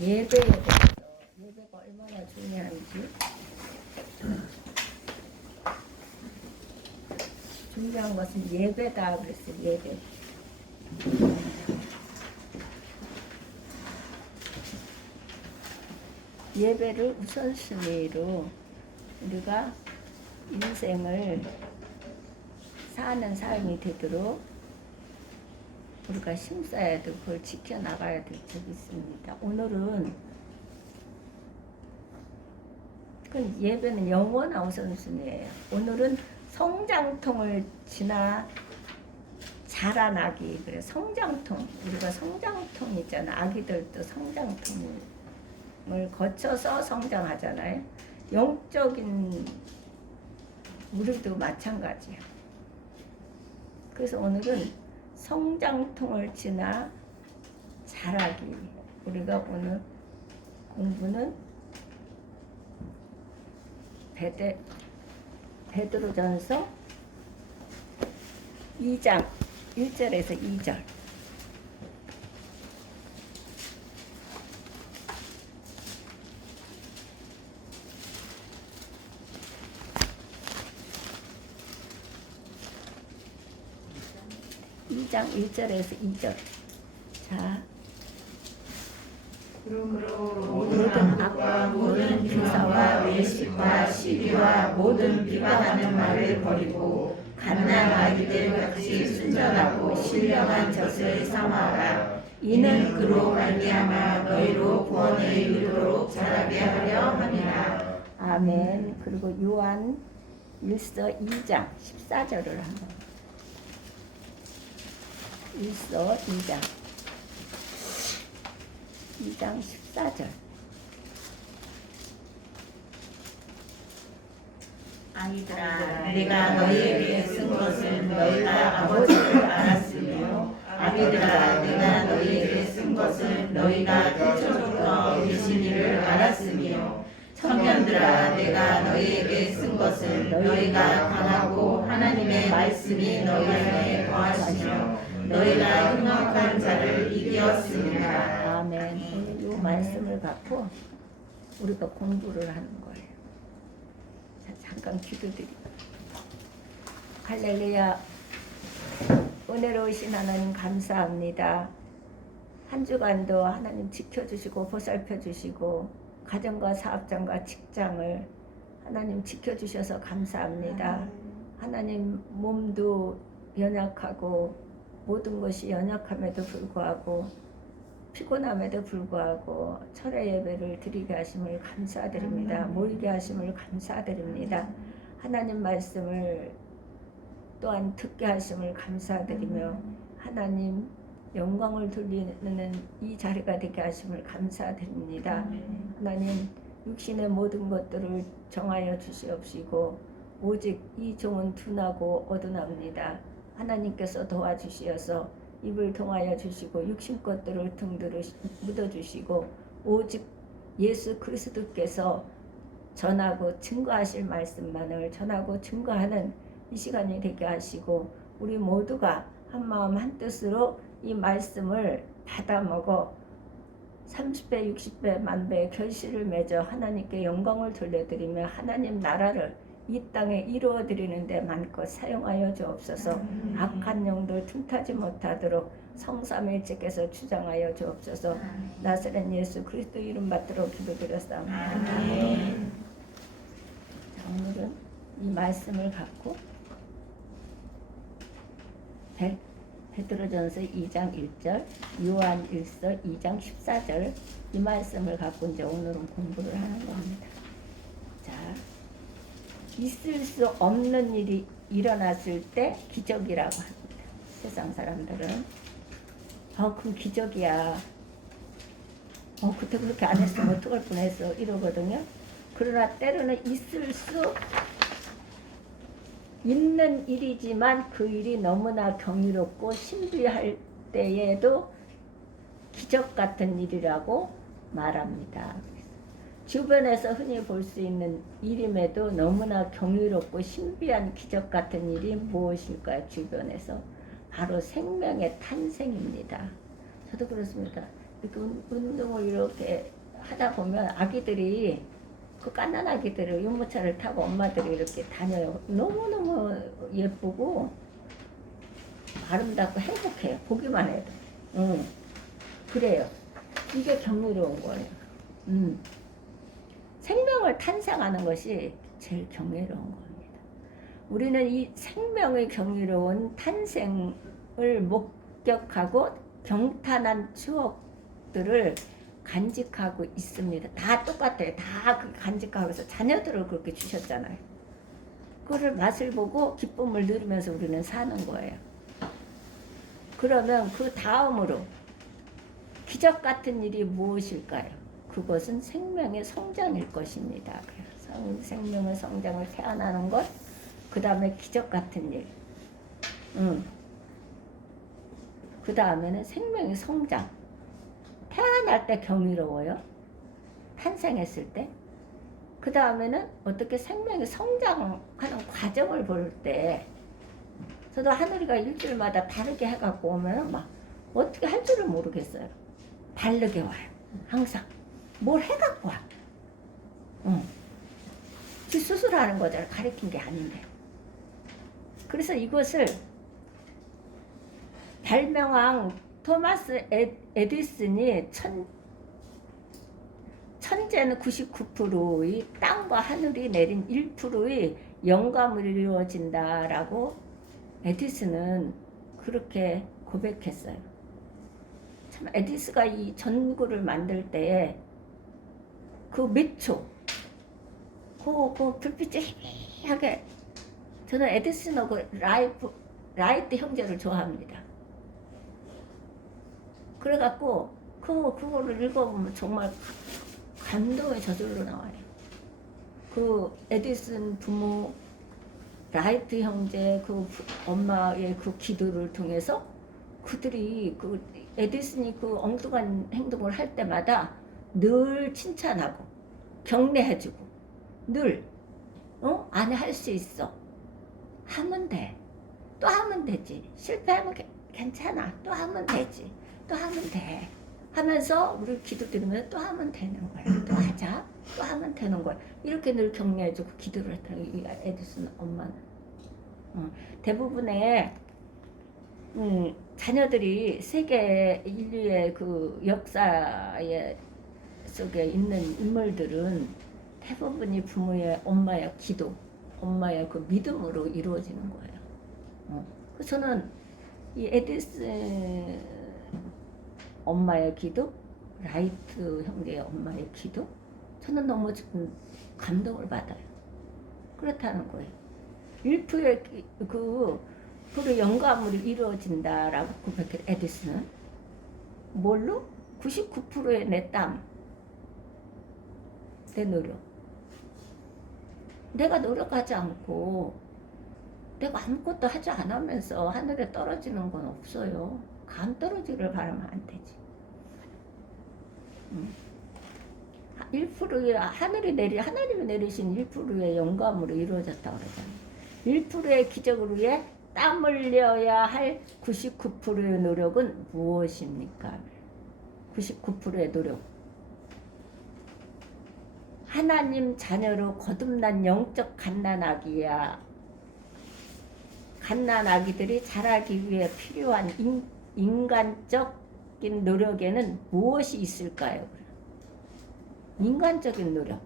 예배에 대해서 예배가 얼마나 중요한지 중요한 것은 예배다 그랬어요. 예배. 예배를 우선순위로 우리가 인생을 사는 삶이 되도록 우리가 심사해야 되고 그걸 지켜나가야 될 적이 있습니다. 오늘은 그 예배는 영원한 우선순위예요. 오늘은 성장통을 지나 자라나기. 그래 성장통. 우리가 성장통 있잖아. 아기들도 성장통을 거쳐서 성장하잖아요. 영적인 우리도 마찬가지야. 그래서 오늘은 성장통을 지나 자라기. 우리가 오늘 공부는 베드로전서 2장 1절에서 2절. 장 1절에서 2절. 자, 그러므로 모든 악과 모든 교사와 외식과 시기와 모든 비방하는 말을 버리고 갓난 아기들 같이 순전하고 신령한 젖을 삼아라. 이는 그로 말미암아 너희로 구원에 이르도록 자라게 하려 함이라. 아멘. 그리고 요한 1서 2장 14절을 한번. 1서 2장 14절. 아이들아, 내가 너희에게 쓴 것은 너희가 아버지를 알았으며, 아이들아, 내가 너희에게 쓴 것은 너희가 태초부터 계신 이를 알았으며, 청년들아, 내가 너희에게 쓴 것은 너희가 강하고 하나님의 말씀이 너희 안에 거하시며 너희가 흉악한 자를 이기었습니다. 아멘. 오늘 이 말씀을 갖고 우리가 공부를 하는 거예요. 자, 잠깐 기도드리고. 할렐루야. 은혜로우신 하나님 감사합니다. 한 주간도 하나님 지켜주시고 보살펴주시고 가정과 사업장과 직장을 하나님 지켜주셔서 감사합니다. 하나님 몸도 연약하고 모든 것이 연약함에도 불구하고 피곤함에도 불구하고 철회 예배를 드리게 하심을 감사드립니다. 모이게 하심을 감사드립니다. 하나님 말씀을 또한 듣게 하심을 감사드리며 하나님 영광을 돌리는 이 자리가 되게 하심을 감사드립니다. 하나님 육신의 모든 것들을 정하여 주시옵시고 오직 이 종은 둔하고 어두납니다. 하나님께서 도와주시어서 입을 통하여 주시고 육신 것들을 등들어 묻어주시고 오직 예수 그리스도께서 전하고 증거하실 말씀만을 전하고 증거하는 이 시간이 되게 하시고 우리 모두가 한마음 한뜻으로 이 말씀을 받아 먹어 30배 60배 만배의 결실을 맺어 하나님께 영광을 돌려드리며 하나님 나라를 이 땅에 이루어드리는 데 많고 사용하여 주옵소서. 악한 영들 틈타지 못하도록 성삼일체께서 주장하여 주옵소서. 나사렛 예수 그리스도 이름 받들어 기도드렸사옵니다. 아멘. 자, 오늘은 이 말씀을 갖고 베드로전서 2장 1절, 요한 1서 2장 14절 이 말씀을 갖고 이제 오늘은 공부를 하는 겁니다. 자, 있을 수 없는 일이 일어났을 때 기적이라고 합니다. 세상 사람들은 그럼 기적이야. 그때 그렇게 안 했으면 어떡할 뻔했어 이러거든요. 그러나 때로는 있을 수 있는 일이지만 그 일이 너무나 경이롭고 신비할 때에도 기적 같은 일이라고 말합니다. 주변에서 흔히 볼 수 있는 일임에도 너무나 경이롭고 신비한 기적 같은 일이 무엇일까요? 주변에서 바로 생명의 탄생입니다. 저도 그렇습니다. 이렇게 운동을 이렇게 하다 보면 아기들이 그 갓난 아기들을 유모차를 타고 엄마들이 이렇게 다녀요. 너무너무 예쁘고 아름답고 행복해요. 보기만 해도. 그래요. 이게 경이로운 거예요. 생명을 탄생하는 것이 제일 경이로운 겁니다. 우리는 이 생명의 경이로운 탄생을 목격하고 경탄한 추억들을 간직하고 있습니다. 다 똑같아요. 다 간직하고 있어. 자녀들을 그렇게 주셨잖아요. 그거를 맛을 보고 기쁨을 누리면서 우리는 사는 거예요. 그러면 그 다음으로 기적 같은 일이 무엇일까요? 그것은 생명의 성장일 것입니다. 생명의 성장을 태어나는 것, 그 다음에 기적 같은 일. 그 다음에는 생명의 성장. 태어날 때 경이로워요. 탄생했을 때. 그 다음에는 어떻게 생명이 성장하는 과정을 볼 때, 저도 하늘이가 일주일마다 다르게 해갖고 오면 막 어떻게 할 줄을 모르겠어요. 다르게 와요. 항상. 뭘 해갖고 와. 지 스스로 하는 거잖아. 가르친 게 아닌데. 그래서 이것을 발명왕 토마스 에디슨이 천재는 99%의 땅과 하늘이 내린 1%의 영감으로 이루어진다라고 에디슨은 그렇게 고백했어요. 참 에디슨가 이 전구를 만들 때에 그 몇 초, 그 불빛이 희미하게, 저는 에디슨하고 라이트 형제를 좋아합니다. 그래갖고 그거를 읽어보면 정말 감동의 저절로 나와요. 그 에디슨 부모, 라이트 형제, 그 엄마의 그 기도를 통해서 그들이 그 에디슨이 그 엉뚱한 행동을 할 때마다 늘 칭찬하고 격려해주고 늘 안에 할 수 있어. 하면 돼. 또 하면 되지. 실패하면 괜찮아. 또 하면 되지. 또 하면 돼. 하면서 우리 기도드리면 또 하면 되는 거야. 또 하자. 또 하면 되는 거야. 이렇게 늘 격려해주고 기도를 했다. 이 에디슨 엄마는. 대부분의 자녀들이 세계 인류의 그 역사에 속에 있는 인물들은 대부분이 부모의 엄마의 기도, 엄마의 그 믿음으로 이루어지는 거예요. 그래서 저는 이 에디슨 엄마의 기도, 라이트 형제의 엄마의 기도, 저는 너무 감동을 받아요. 그렇다는 거예요. 1%의 그 영감으로 이루어진다라고 고백한 에디슨은 뭘로? 99%의 내 땀, 내 노력. 내가 노력하지 않고 내가 아무것도 하지 않으면서 하늘에 떨어지는 건 없어요. 감 떨어지기를 바라면 안 되지. 1%의 하나님이 내리신 1%의 영감으로 이루어졌다고 그러잖아요. 1%의 기적을 위해 땀 흘려야 할 99%의 노력은 무엇입니까? 99%의 노력. 하나님 자녀로 거듭난 영적 갓난아기야. 갓난아기들이 자라기 위해 필요한 인간적인 노력에는 무엇이 있을까요? 인간적인 노력.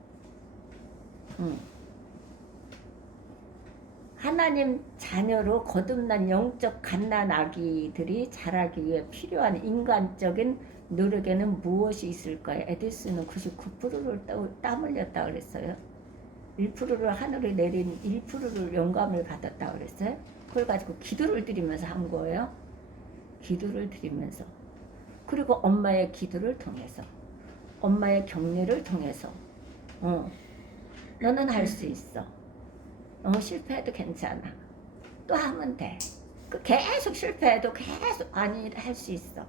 하나님 자녀로 거듭난 영적 갓난아기들이 자라기 위해 필요한 인간적인 노력에는 무엇이 있을까요? 에디슨은 99%를 땀 흘렸다고 그랬어요. 1%를 하늘에 내린 1%를 영감을 받았다고 그랬어요. 그걸 가지고 기도를 드리면서 한 거예요. 기도를 드리면서. 그리고 엄마의 기도를 통해서, 엄마의 격려를 통해서, 너는 할 수 있어. 실패해도 괜찮아. 또 하면 돼. 계속 실패해도 계속 아니 할 수 있어.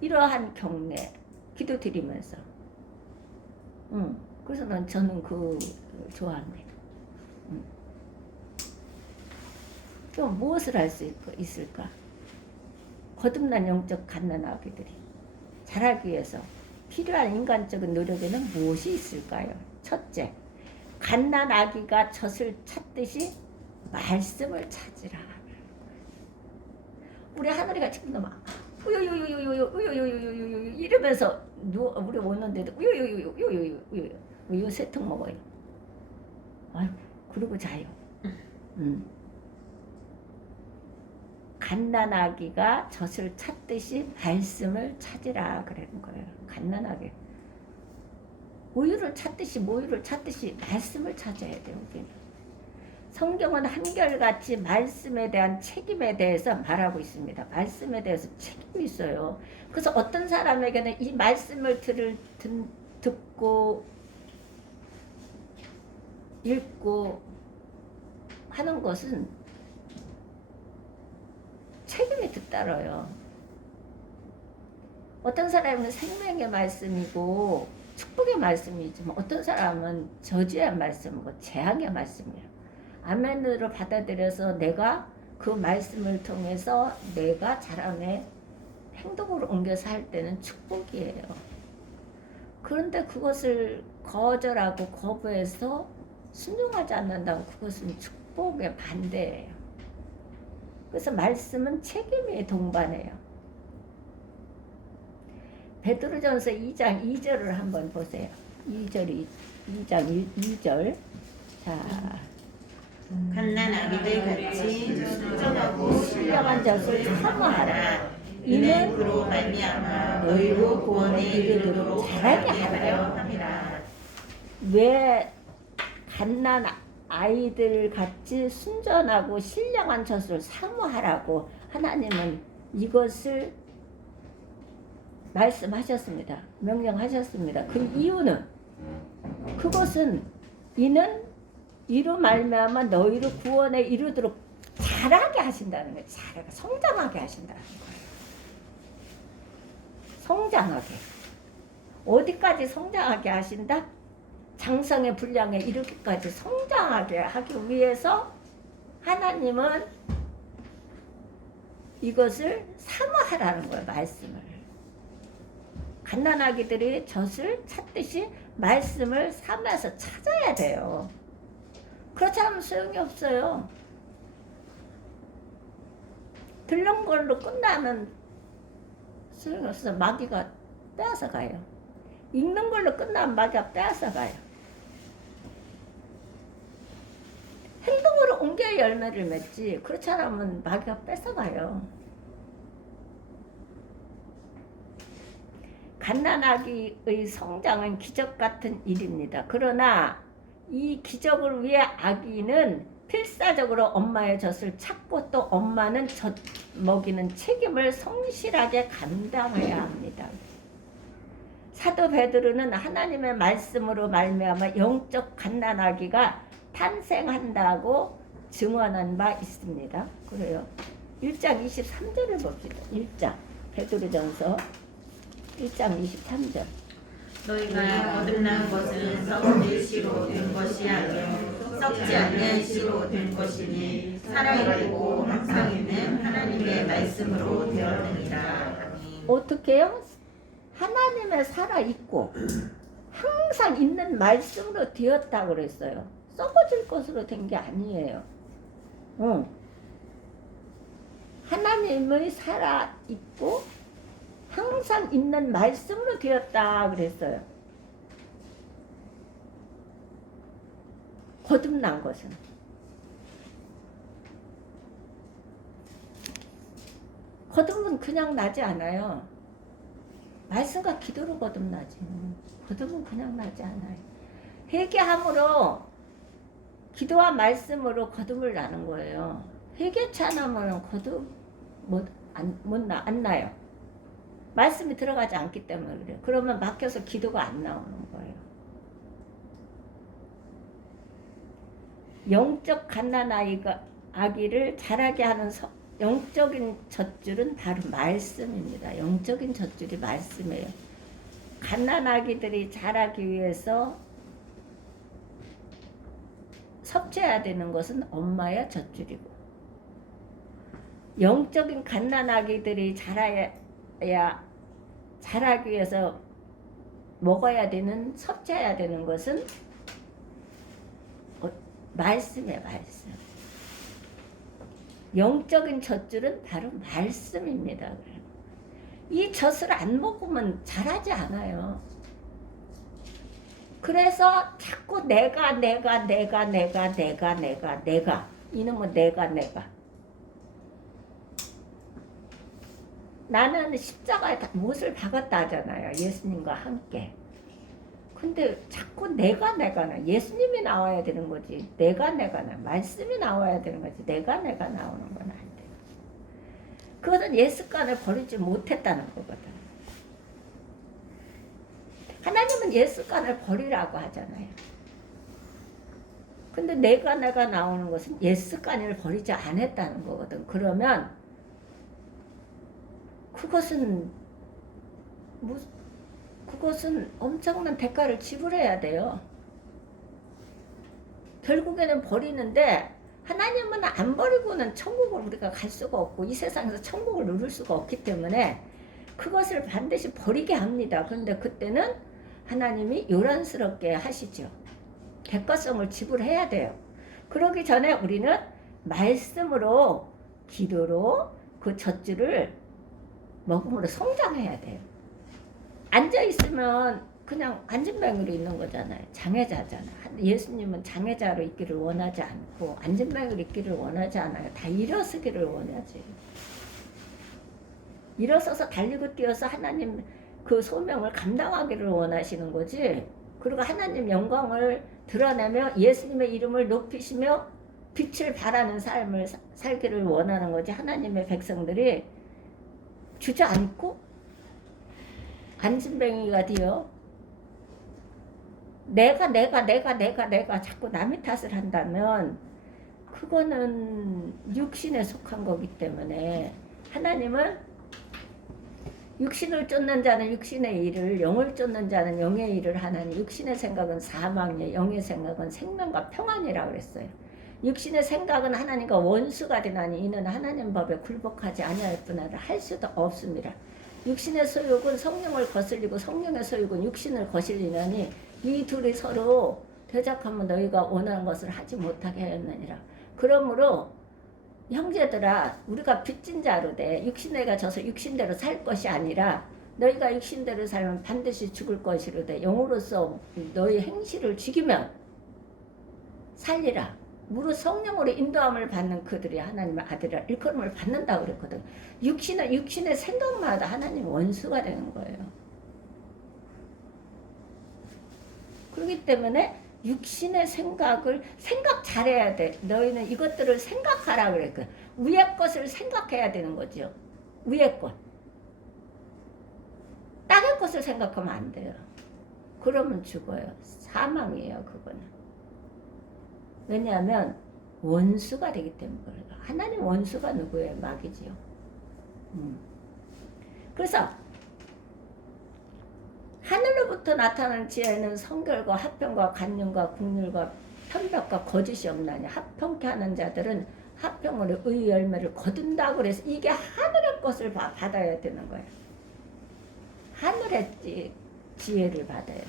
이러한 격려, 기도 드리면서. 그래서 저는 좋아합니다. 그럼 무엇을 할 수 있을까? 거듭난 영적 갓난아기들이 자라기 위해서 필요한 인간적인 노력에는 무엇이 있을까요? 첫째, 갓난 아기가 젖을 찾듯이 말씀을 찾으라. 우리 하늘이가 지금도 막 우유유유유유유유유유유 이러면서 우리 오는데도 우유유유유유유유 우유 3통 먹어요. 아유, 그러고 자요. 갓난아기가 젖을 찾듯이 말씀을 찾으라 그러는 거예요. 갓난아기 우유를 찾듯이 모유를 찾듯이 말씀을 찾아야 돼요. 우리는. 성경은 한결같이 말씀에 대한 책임에 대해서 말하고 있습니다. 말씀에 대해서 책임이 있어요. 그래서 어떤 사람에게는 이 말씀을 듣고 읽고 하는 것은 책임이 뒤따라요. 어떤 사람은 생명의 말씀이고 축복의 말씀이지만 어떤 사람은 저주의 말씀이고 재앙의 말씀이에요. 아멘으로 받아들여서 내가 그 말씀을 통해서 내가 자랑의 행동으로 옮겨서 할 때는 축복이에요. 그런데 그것을 거절하고 거부해서 순종하지 않는다면 그것은 축복의 반대예요. 그래서 말씀은 책임이 동반해요. 베드로전서 2장 2절을 한번 보세요. 2장 2절. 자, 갓난 아기들 같이 순전하고 신령한 젖을 사모하라. 이는 그로 말미암아 너희로 구원에 이르도록 자라게 하려 하라. 함이라. 왜 갓난 아이들 같이 순전하고 신령한 젖을 사모하라고 하나님은 이것을 말씀하셨습니다. 명령하셨습니다. 그 이유는 그것은 이는 이로 말미암아 너희를 구원에 이르도록 자라게 하신다는 거예요. 자라게 성장하게 하신다는 거예요. 성장하게. 어디까지 성장하게 하신다? 장성의 분량에 이르기까지 성장하게 하기 위해서 하나님은 이것을 사모하라는 거예요. 말씀을. 갓난아기들이 젖을 찾듯이 말씀을 삼아서 찾아야 돼요. 그렇지 않으면 소용이 없어요. 들른 걸로 끝나면 소용이 없어서 마귀가 빼앗아 가요. 읽는 걸로 끝나면 마귀가 빼앗아 가요. 행동으로 옮겨야 열매를 맺지. 그렇지 않으면 마귀가 뺏어가요. 갓난아기의 성장은 기적 같은 일입니다. 그러나 이 기적을 위해 아기는 필사적으로 엄마의 젖을 찾고 또 엄마는 젖 먹이는 책임을 성실하게 감당해야 합니다. 사도 베드로는 하나님의 말씀으로 말미암아 영적 갓난아기가 탄생한다고 증언한 바 있습니다. 그래요. 1장 23절을 봅시다. 1장 베드로전서 1장 23절. 너희가 거듭난 것은 썩은 씨로 된 것이 아니요 썩지 않는 씨로 된 것이니 살아있고 항상 있는 하나님의 말씀으로 되었느니라. 어떻게 해요? 하나님의 살아있고 항상 있는 말씀으로 되었다고 그랬어요. 썩어질 것으로 된 게 아니에요. 하나님의 살아있고 항상 있는 말씀으로 되었다 그랬어요. 거듭난 것은 거듭은 그냥 나지 않아요. 말씀과 기도로 거듭나지. 거듭은 그냥 나지 않아요. 회개함으로 기도와 말씀으로 거듭을 나는 거예요. 회개치 않으면 거듭 안 나요. 말씀이 들어가지 않기 때문에 그래요. 그러면 막혀서 기도가 안 나오는 거예요. 영적 갓난아기를 자라게 하는 영적인 젖줄은 바로 말씀입니다. 영적인 젖줄이 말씀이에요. 갓난아기들이 자라기 위해서 섭취해야 되는 것은 엄마의 젖줄이고, 영적인 갓난아기들이 자라야 자라기 위해서 먹어야 되는, 섭취해야 되는 것은 말씀이에요, 말씀. 영적인 젖줄은 바로 말씀입니다. 이 젖을 안 먹으면 자라지 않아요. 그래서 자꾸 내가 이놈은 내가 나는 십자가에 못을 박았다 하잖아요. 예수님과 함께. 근데 자꾸 내가 예수님이 나와야 되는 거지. 내가 말씀이 나와야 되는 거지. 내가 나오는 건 안 돼. 그것은 옛 습관을 버리지 못했다는 거거든. 하나님은 옛 습관을 버리라고 하잖아요. 근데 내가 나오는 것은 옛 습관을 버리지 않았다는 거거든. 그러면 그것은 엄청난 대가를 지불해야 돼요. 결국에는 버리는데 하나님은 안 버리고는 천국을 우리가 갈 수가 없고 이 세상에서 천국을 누릴 수가 없기 때문에 그것을 반드시 버리게 합니다. 그런데 그때는 하나님이 요란스럽게 하시죠. 대가성을 지불해야 돼요. 그러기 전에 우리는 말씀으로, 기도로 그 젖줄을 먹음으로 성장해야 돼요. 앉아있으면 그냥 앉은뱅이로 있는 거잖아요. 장애자잖아. 예수님은 장애자로 있기를 원하지 않고 앉은뱅이로 있기를 원하지 않아요. 다 일어서기를 원하지. 일어서서 달리고 뛰어서 하나님 그 소명을 감당하기를 원하시는 거지. 그리고 하나님 영광을 드러내며 예수님의 이름을 높이시며 빛을 발하는 삶을 살기를 원하는 거지. 하나님의 백성들이 주저앉고 앉은뱅이가 되어 내가 자꾸 남의 탓을 한다면 그거는 육신에 속한 거기 때문에 하나님은 육신을 쫓는 자는 육신의 일을, 영을 쫓는 자는 영의 일을 하나니 육신의 생각은 사망이요 영의 생각은 생명과 평안이라고 그랬어요. 육신의 생각은 하나님과 원수가 되나니 이는 하나님 법에 굴복하지 아니할 뿐아니라 할 수도 없습니다. 육신의 소욕은 성령을 거슬리고 성령의 소욕은 육신을 거슬리나니 이 둘이 서로 대적하면 너희가 원하는 것을 하지 못하게 하였느니라. 그러므로 형제들아 우리가 빚진 자로 돼 육신에가 져서 육신대로 살 것이 아니라 너희가 육신대로 살면 반드시 죽을 것이로되 영으로서 너희 행실을 죽이면 살리라. 무릇 성령으로 인도함을 받는 그들이 하나님의 아들이라 일컬음을 받는다고 그랬거든. 육신의 생각마다 하나님 원수가 되는 거예요. 그렇기 때문에 육신의 생각 잘해야 돼. 너희는 이것들을 생각하라 그랬거든. 위의 것을 생각해야 되는 거죠. 위의 것. 땅의 것을 생각하면 안 돼요. 그러면 죽어요. 사망이에요, 그거는. 왜냐하면 원수가 되기 때문에 그래요. 하나님 원수가 누구예요? 마귀지요. 그래서 하늘로부터 나타나는 지혜는 성결과 화평과 간용과 긍휼과 편벽과 거짓이 없나니 합평케 하는 자들은 합평으로 의의 열매를 거둔다고 그래서 이게 하늘의 것을 받아야 되는 거예요. 하늘의 지혜를 받아야 돼요.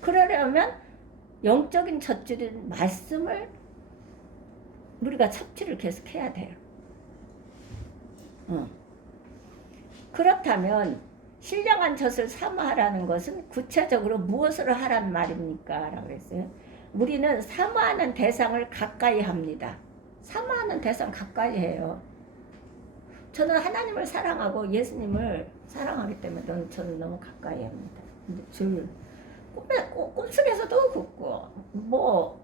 그러려면 영적인 젖줄인 말씀을 우리가 섭취를 계속해야 돼요. 그렇다면 신령한 젖을 사모하라는 것은 구체적으로 무엇을 하란 말입니까? 라고 했어요. 우리는 사모하는 대상을 가까이 합니다. 사모하는 대상 가까이 해요. 저는 하나님을 사랑하고 예수님을 사랑하기 때문에 저는 너무 가까이 합니다. 근데 꿈속에서도 긋고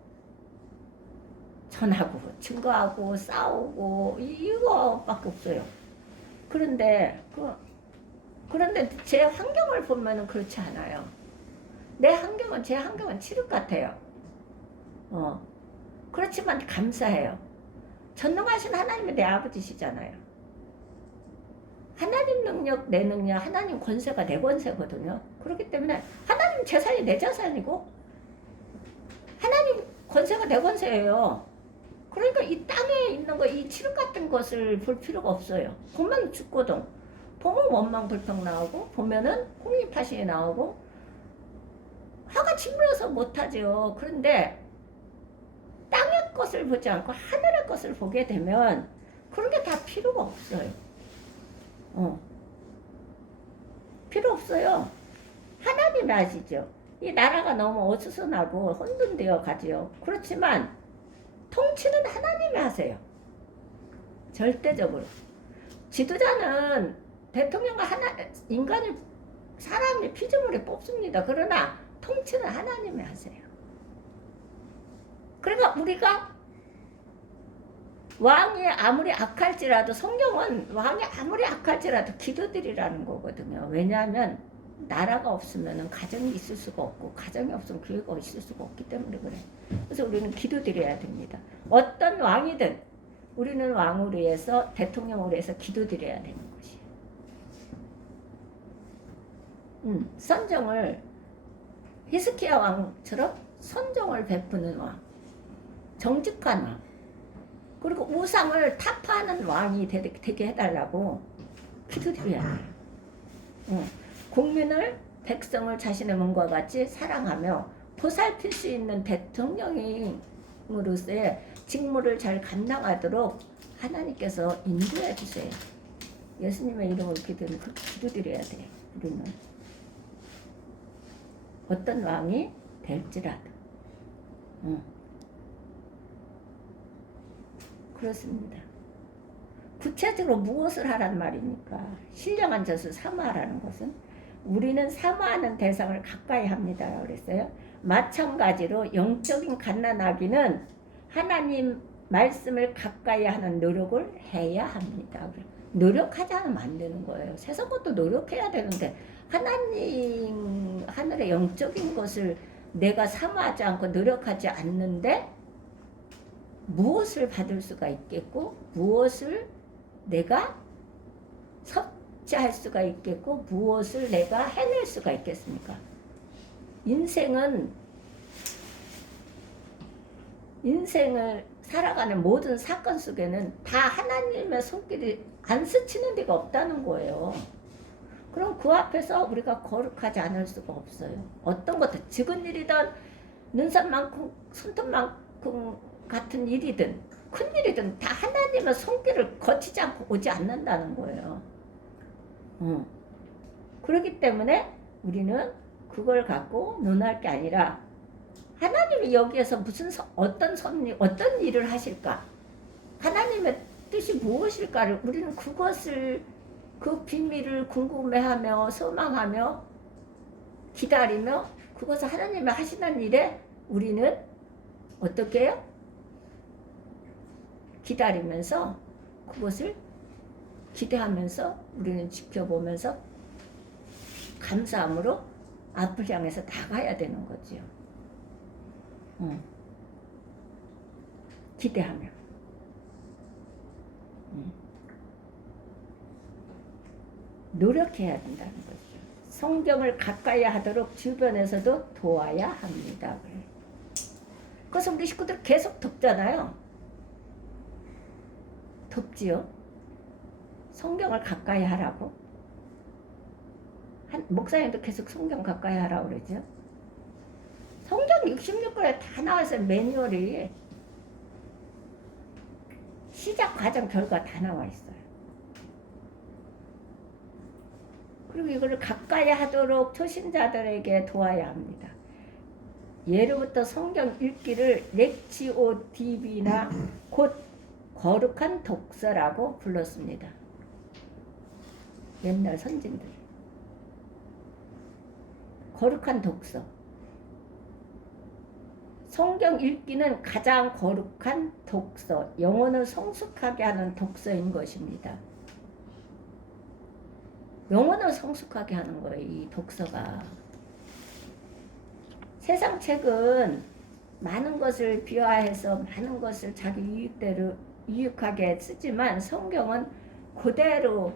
전하고 증거하고 싸우고 이거밖에 없어요. 그런데 제 환경을 보면은 그렇지 않아요. 제 환경은 칠흑 같아요. 그렇지만 감사해요. 전능하신 하나님이 내 아버지시잖아요. 하나님 능력, 내 능력, 하나님 권세가 내 권세거든요. 그렇기 때문에 하나님 재산이 내 재산이고 하나님 권세가 내 권세예요. 그러니까 이 땅에 있는 거, 이 칠흑 같은 것을 볼 필요가 없어요. 보면 죽거든. 보면 원망 불평 나오고, 보면은 홍리파시 나오고, 화가 짓물어서 못하죠. 그런데 땅의 것을 보지 않고 하늘의 것을 보게 되면 그런 게 다 필요가 없어요. 필요 없어요. 하나님이 아시죠? 이 나라가 너무 어수선하고 혼돈되어 가지요. 그렇지만 통치는 하나님이 하세요. 절대적으로. 지도자는 대통령과 인간을 사람이 피조물에 뽑습니다. 그러나 통치는 하나님이 하세요. 그러니까 우리가 왕이 아무리 악할지라도, 성경은 왕이 아무리 악할지라도 기도드리라는 거거든요. 왜냐하면 나라가 없으면 가정이 있을 수가 없고, 가정이 없으면 교회가 있을 수가 없기 때문에 그래. 그래서 우리는 기도드려야 됩니다. 어떤 왕이든 우리는 왕으로 해서, 대통령으로 해서 기도드려야 되는 것이에요. 선정을, 히스기야 왕처럼 선정을 베푸는 왕, 정직한 왕, 그리고 우상을 타파하는 왕이 되게 해달라고 기도드려야 해요. 국민을, 백성을 자신의 몸과 같이 사랑하며 보살필 수 있는 대통령으로서의 직무를 잘 감당하도록 하나님께서 인도해 주세요. 예수님의 이름으로 기도드려야 돼요. 우리는 어떤 왕이 될지라도. 그렇습니다. 구체적으로 무엇을 하란 말입니까? 신령한 젖을 사모하라는 것은 우리는 사모하는 대상을 가까이 합니다. 그랬어요. 마찬가지로 영적인 갓난아기는 하나님 말씀을 가까이 하는 노력을 해야 합니다. 노력하지 않으면 안 되는 거예요. 세상 것도 노력해야 되는데 하나님 하늘의 영적인 것을 내가 사모하지 않고 노력하지 않는데 무엇을 받을 수가 있겠고, 무엇을 내가 섭취할 수가 있겠고, 무엇을 내가 해낼 수가 있겠습니까? 인생을 살아가는 모든 사건 속에는 다 하나님의 손길이 안 스치는 데가 없다는 거예요. 그럼 그 앞에서 우리가 거룩하지 않을 수가 없어요. 어떤 것도 적은 일이든 눈썹만큼 손톱만큼 같은 일이든 큰 일이든 다 하나님의 손길을 거치지 않고 오지 않는다는 거예요. 그렇기 때문에 우리는 그걸 갖고 논할 게 아니라 하나님이 여기에서 어떤 일을 하실까? 하나님의 뜻이 무엇일까를 우리는 그 비밀을 궁금해하며 소망하며 기다리며 그것을 하나님이 하시는 일에 우리는 어떻게 해요? 기다리면서 그것을 기대하면서 우리는 지켜보면서 감사함으로 앞을 향해서 나가야 되는 거죠. 기대하며. 노력해야 된다는 거죠. 성경을 가까이 하도록 주변에서도 도와야 합니다. 그래서 우리 식구들 계속 덥잖아요. 덥지요. 성경을 가까이 하라고. 목사님도 계속 성경 가까이 하라고 그러죠. 성경 66권에 다 나와서 매뉴얼이 시작, 과정, 결과 다 나와 있어요. 그리고 이걸 가까이 하도록 초신자들에게 도와야 합니다. 예로부터 성경 읽기를 렉치오 디비나 곧 거룩한 독서라고 불렀습니다. 옛날 선진들. 거룩한 독서. 성경 읽기는 가장 거룩한 독서, 영혼을 성숙하게 하는 독서인 것입니다. 영혼을 성숙하게 하는 거예요, 이 독서가. 세상 책은 많은 것을 비화해서 많은 것을 자기 이익대로 유익하게 쓰지만 성경은 그대로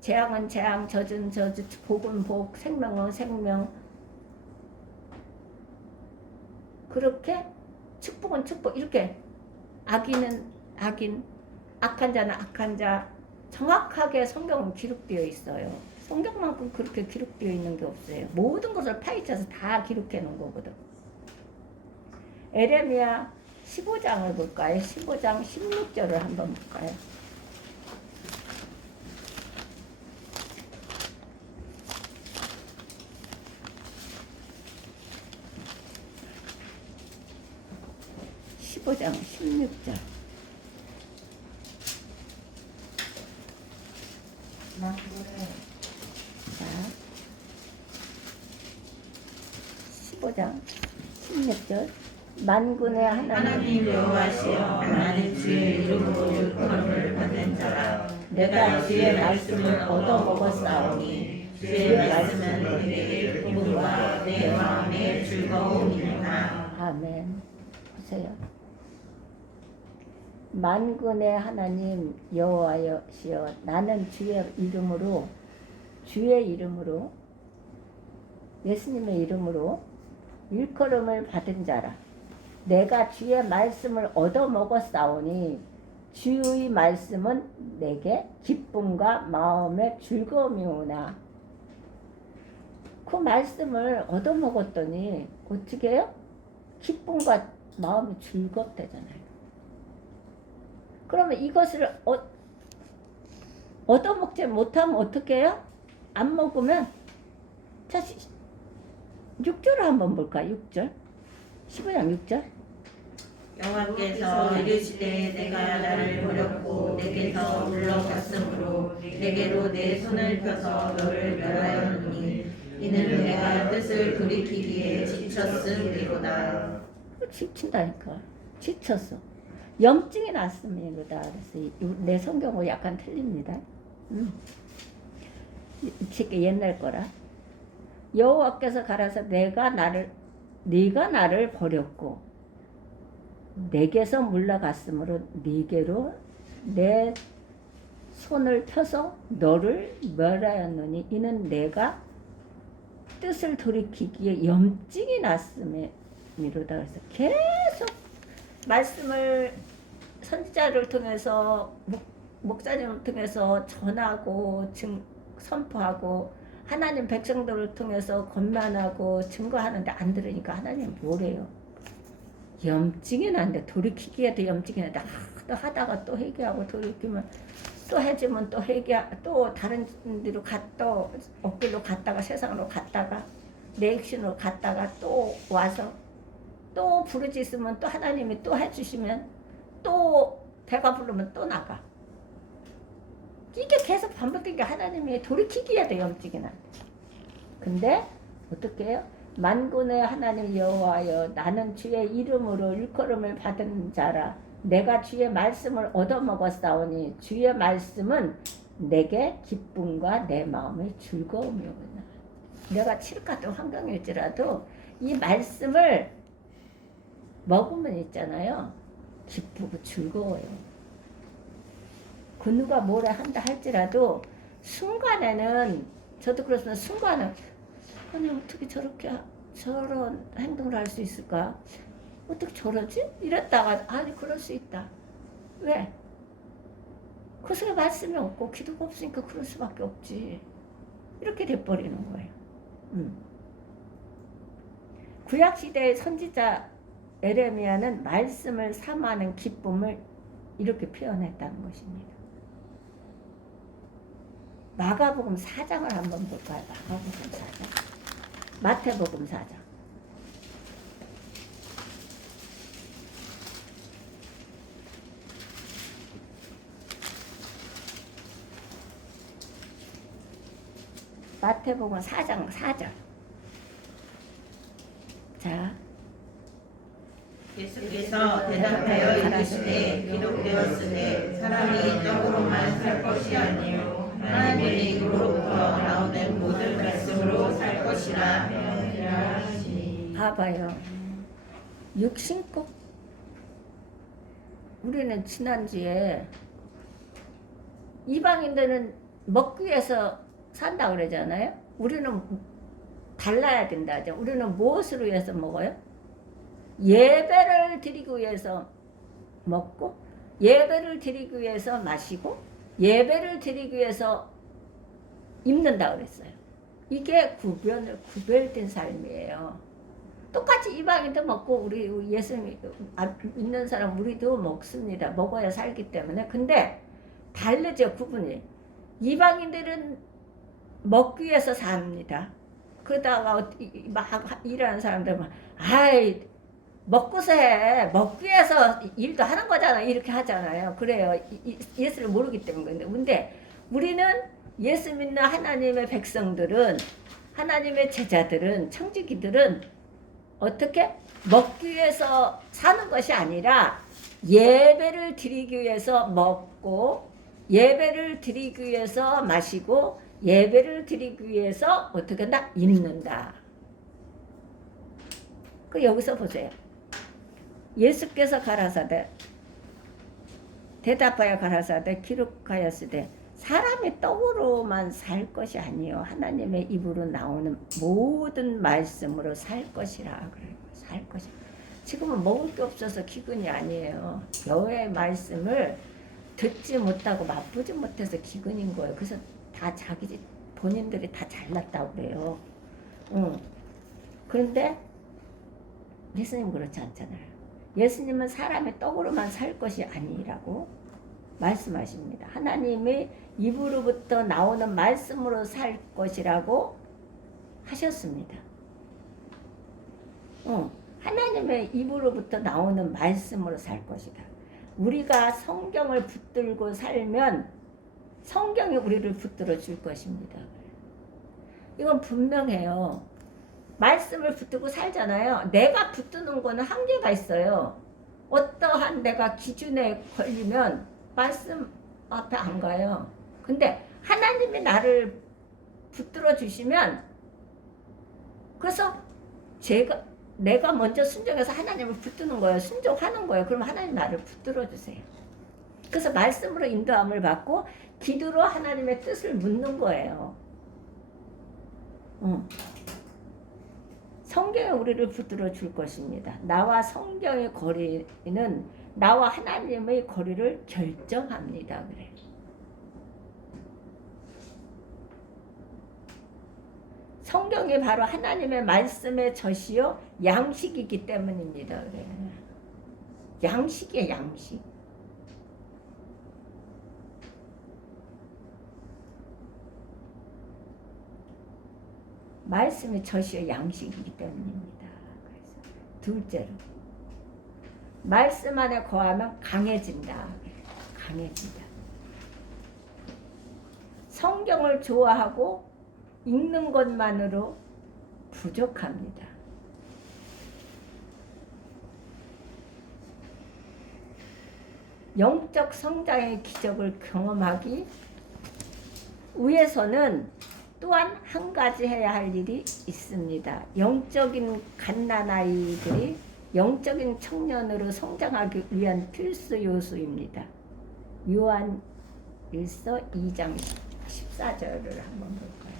재앙은 재앙, 저주는 저주, 복은 복, 생명은 생명, 그렇게 축복은 축복 이렇게 악인, 악한 자는 악한 자, 정확하게 성경은 기록되어 있어요. 성경만큼 그렇게 기록되어 있는 게 없어요. 모든 것을 파헤쳐서 다 기록해 놓은 거거든. 에레미야 15장을 볼까요? 15장 16절을 한번 볼까요? (15장 16절) 자, 15장 16절 만군의 하나님 여호와시여 나는 주의 이름으로 일컬음을 받는 자라 내가 주의 말씀을 얻어먹었사오니 주의 말씀은 내게 기쁨과 내 마음의 즐거움이니라. 아멘. 보세요. 만군의 하나님 여호와시여 나는 주의 이름으로 예수님의 이름으로 일컬음을 받은 자라 내가 주의 말씀을 얻어먹었사오니 주의 말씀은 내게 기쁨과 마음의 즐거움이오나. 그 말씀을 얻어먹었더니 어떻게 해요? 기쁨과 마음이 즐겁대잖아요. 그러면 이것을 얻어먹지 못하면 어떻게 해요? 안 먹으면 자 6절을 한번 볼까? 6절 15장 6절 여호와께서 이르시되 내가 나를 버렸고 내게서 물러갔으므로 내게로 내 손을 펴서 너를 멸하였노니 이는 내가 뜻을 돌이키기에 지쳤음이로다. 지친다니까. 지쳤어. 염증이 났습니다. 그래서 내 성경은 약간 틀립니다. 이 옛날 거라. 여호와께서 가라사 네가 나를 버렸고 내게서 물러갔으므로 네게로 내 손을 펴서 너를 멸하였노니 이는 내가 뜻을 돌이키기에 염증이 났음이로다. 그래서 계속 말씀을 선지자를 통해서 목사님을 통해서 전하고 선포하고 하나님 백성들을 통해서 권면하고 증거하는데 안 들으니까 하나님 뭐래요? 염증이 난데 돌이키기에도 염증이 난데 또 하다가 또 회개하고 돌이키면 또 해주면 또 또 다른 데로 또 어깨로 갔다가 세상으로 갔다가 내 육신으로 갔다가 또 와서 또 부르짖으면 또 하나님이 또 해주시면 또 배가 부르면 또 나가. 이게 계속 반복된 게 하나님이 돌이키기에도 염증이 난다. 근데 어떻게 해요? 만군의 하나님 여호와여 나는 주의 이름으로 일컬음을 받은 자라 내가 주의 말씀을 얻어먹었사오니 주의 말씀은 내게 기쁨과 내 마음의 즐거움이오나. 내가 칠 같은 환경일지라도 이 말씀을 먹으면 있잖아요. 기쁘고 즐거워요. 그 누가 뭐라 한다 할지라도 순간에는 저도 그렇지만 순간은 아니 어떻게 저런 행동을 할 수 있을까? 어떻게 저러지? 이랬다가 아니 그럴 수 있다. 왜? 그 속에 말씀이 없고 기도가 없으니까 그럴 수밖에 없지. 이렇게 돼버리는 거예요. 구약시대의 선지자 에레미야는 말씀을 삼아하는 기쁨을 이렇게 표현했다는 것입니다. 마가복음 4장을 한번 볼까요? 마가복음 4장. 마태복음 4장. 마태복음 4장 4절. 자. 예수께서 대답하여 이르시되 기록되었으되 사람이 떡으로만 살 것이 아니요 하나님의 입으로부터 나오는 모든 말씀으로 살 것이라 하시니. 봐봐요. 육신꼭 우리는 지난주에 이방인들은 먹기 위해서 산다 그러잖아요. 우리는 달라야 된다 하죠. 우리는 무엇으로 위해서 먹어요? 예배를 드리기 위해서 먹고 예배를 드리기 위해서 마시고 예배를 드리기 위해서 입는다 그랬어요. 이게 구별된 삶이에요. 똑같이 이방인도 먹고 우리 예수 믿는 사람 우리도 먹습니다. 먹어야 살기 때문에. 근데 다르죠, 구분이. 이방인들은 먹기 위해서 삽니다. 그러다가 막 일하는 사람들 막 아이 먹고서 해. 먹기 위해서 일도 하는 거잖아. 이렇게 하잖아요. 그래요. 예수를 모르기 때문에. 근데 우리는 예수 믿는 하나님의 백성들은 하나님의 제자들은 청지기들은 어떻게 먹기 위해서 사는 것이 아니라 예배를 드리기 위해서 먹고 예배를 드리기 위해서 마시고 예배를 드리기 위해서 어떻게 한다? 입는다. 그 여기서 보세요. 예수께서 가라사대 대답하여 가라사대 기록하였으되 사람의 떡으로만 살 것이 아니요 하나님의 입으로 나오는 모든 말씀으로 살 것이라 그래요. 살 것이. 지금은 먹을 게 없어서 기근이 아니에요. 여호와의 말씀을 듣지 못하고 맛보지 못해서 기근인 거예요. 그래서 다 본인들이 다 잘났다고 그래요. 그런데 예수님 그렇지 않잖아요. 예수님은 사람의 떡으로만 살 것이 아니라고 말씀하십니다. 하나님의 입으로부터 나오는 말씀으로 살 것이라고 하셨습니다. 하나님의 입으로부터 나오는 말씀으로 살 것이다. 우리가 성경을 붙들고 살면 성경이 우리를 붙들어 줄 것입니다. 이건 분명해요. 말씀을 붙들고 살잖아요. 내가 붙드는 거는 한계가 있어요. 어떠한 내가 기준에 걸리면 말씀 앞에 안 가요. 근데 하나님이 나를 붙들어 주시면 그래서 내가 먼저 순종해서 하나님을 붙드는 거예요. 순종하는 거예요. 그럼 하나님 나를 붙들어 주세요. 그래서 말씀으로 인도함을 받고 기도로 하나님의 뜻을 묻는 거예요. 성경이 우리를 붙들어 줄 것입니다. 나와 성경의 거리는 나와 하나님의 거리를 결정합니다. 그래. 성경이 바로 하나님의 말씀의 젖이요 양식이기 때문입니다. 그래. 양식이에요, 양식. 말씀의 젖이요 양식이기 때문입니다. 그래서 둘째로 말씀 안에 거하면 강해진다. 강해진다. 성경을 좋아하고 읽는 것만으로 부족합니다. 영적 성장의 기적을 경험하기 위해서는 또한 한 가지 해야 할 일이 있습니다. 영적인 갓난아이들이 영적인 청년으로 성장하기 위한 필수 요소입니다. 요한 1서 2장 14절을 한번 볼까요?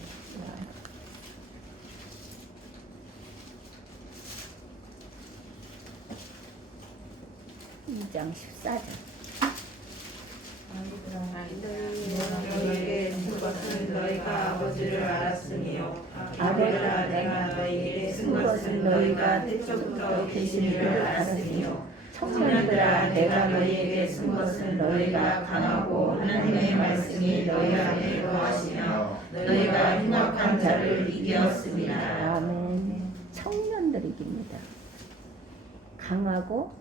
2장 14절. 너희에게 쓴 것은 너희가 아버지를 알았으니요 아버지라 내가 너희에게 쓴 것은 너희가 태초부터 계시니를 알았으니요 청년들아 내가 너희에게 쓴 것은 너희가 강하고 하나님의 말씀이 너희 안에 거하시며 너희가 흉악한 자를 이기었습니다. 아멘. 청년들입니다. 강하고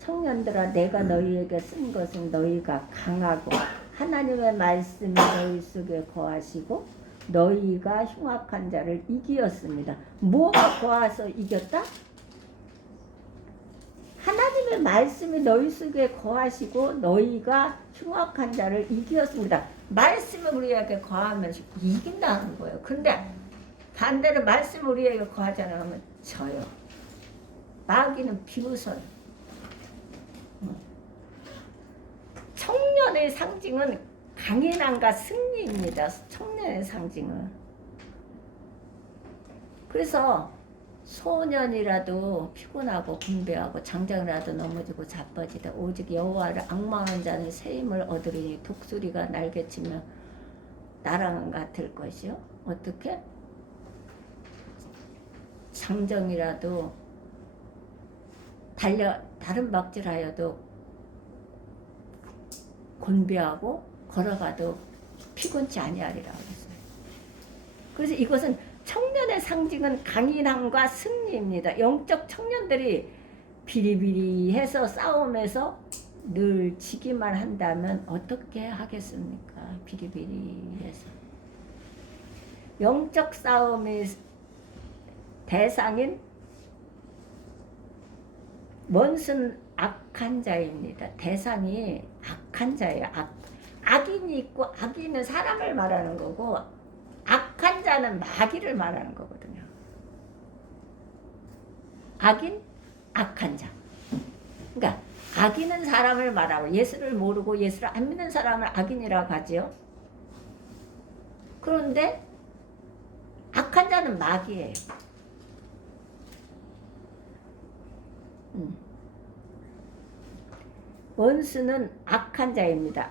청년들아 내가 너희에게 쓴 것은 너희가 강하고 하나님의 말씀이 너희 속에 거하시고 너희가 흉악한 자를 이기었습니다. 뭐가 거하서 이겼다? 하나님의 말씀이 너희 속에 거하시고 너희가 흉악한 자를 이기었습니다. 말씀이 우리에게 거하면 이긴다는 거예요. 근데 반대로 말씀이 우리에게 거하지 않으면 져요. 마귀는 비웃어요. 청년의 상징은 강인함과 승리입니다. 청년의 상징은. 그래서 소년이라도 피곤하고 분배하고 장장이라도 넘어지고 자빠지다 오직 여호와를 앙망하는 자는 새 힘을 얻으리니 독수리가 날개치며 나랑 같을 것이요. 어떻게? 장정이라도 다른 박질하여도 곤비하고 걸어가도 피곤치 아니하리라 그랬어요. 그래서 이것은 청년의 상징은 강인함과 승리입니다. 영적 청년들이 비리비리해서 싸움에서 늘 지기만 한다면 어떻게 하겠습니까? 비리비리해서. 영적 싸움의 대상인 원수는 악한 자입니다. 대상이 악한 자예요. 악인이 있고 악인은 사람을 말하는 거고 악한 자는 마귀를 말하는 거거든요. 악인, 악한 자. 그러니까 악인은 사람을 말하고 예수를 모르고 예수를 안 믿는 사람을 악인이라고 하지요. 그런데 악한 자는 마귀예요. 원수는 악한 자입니다.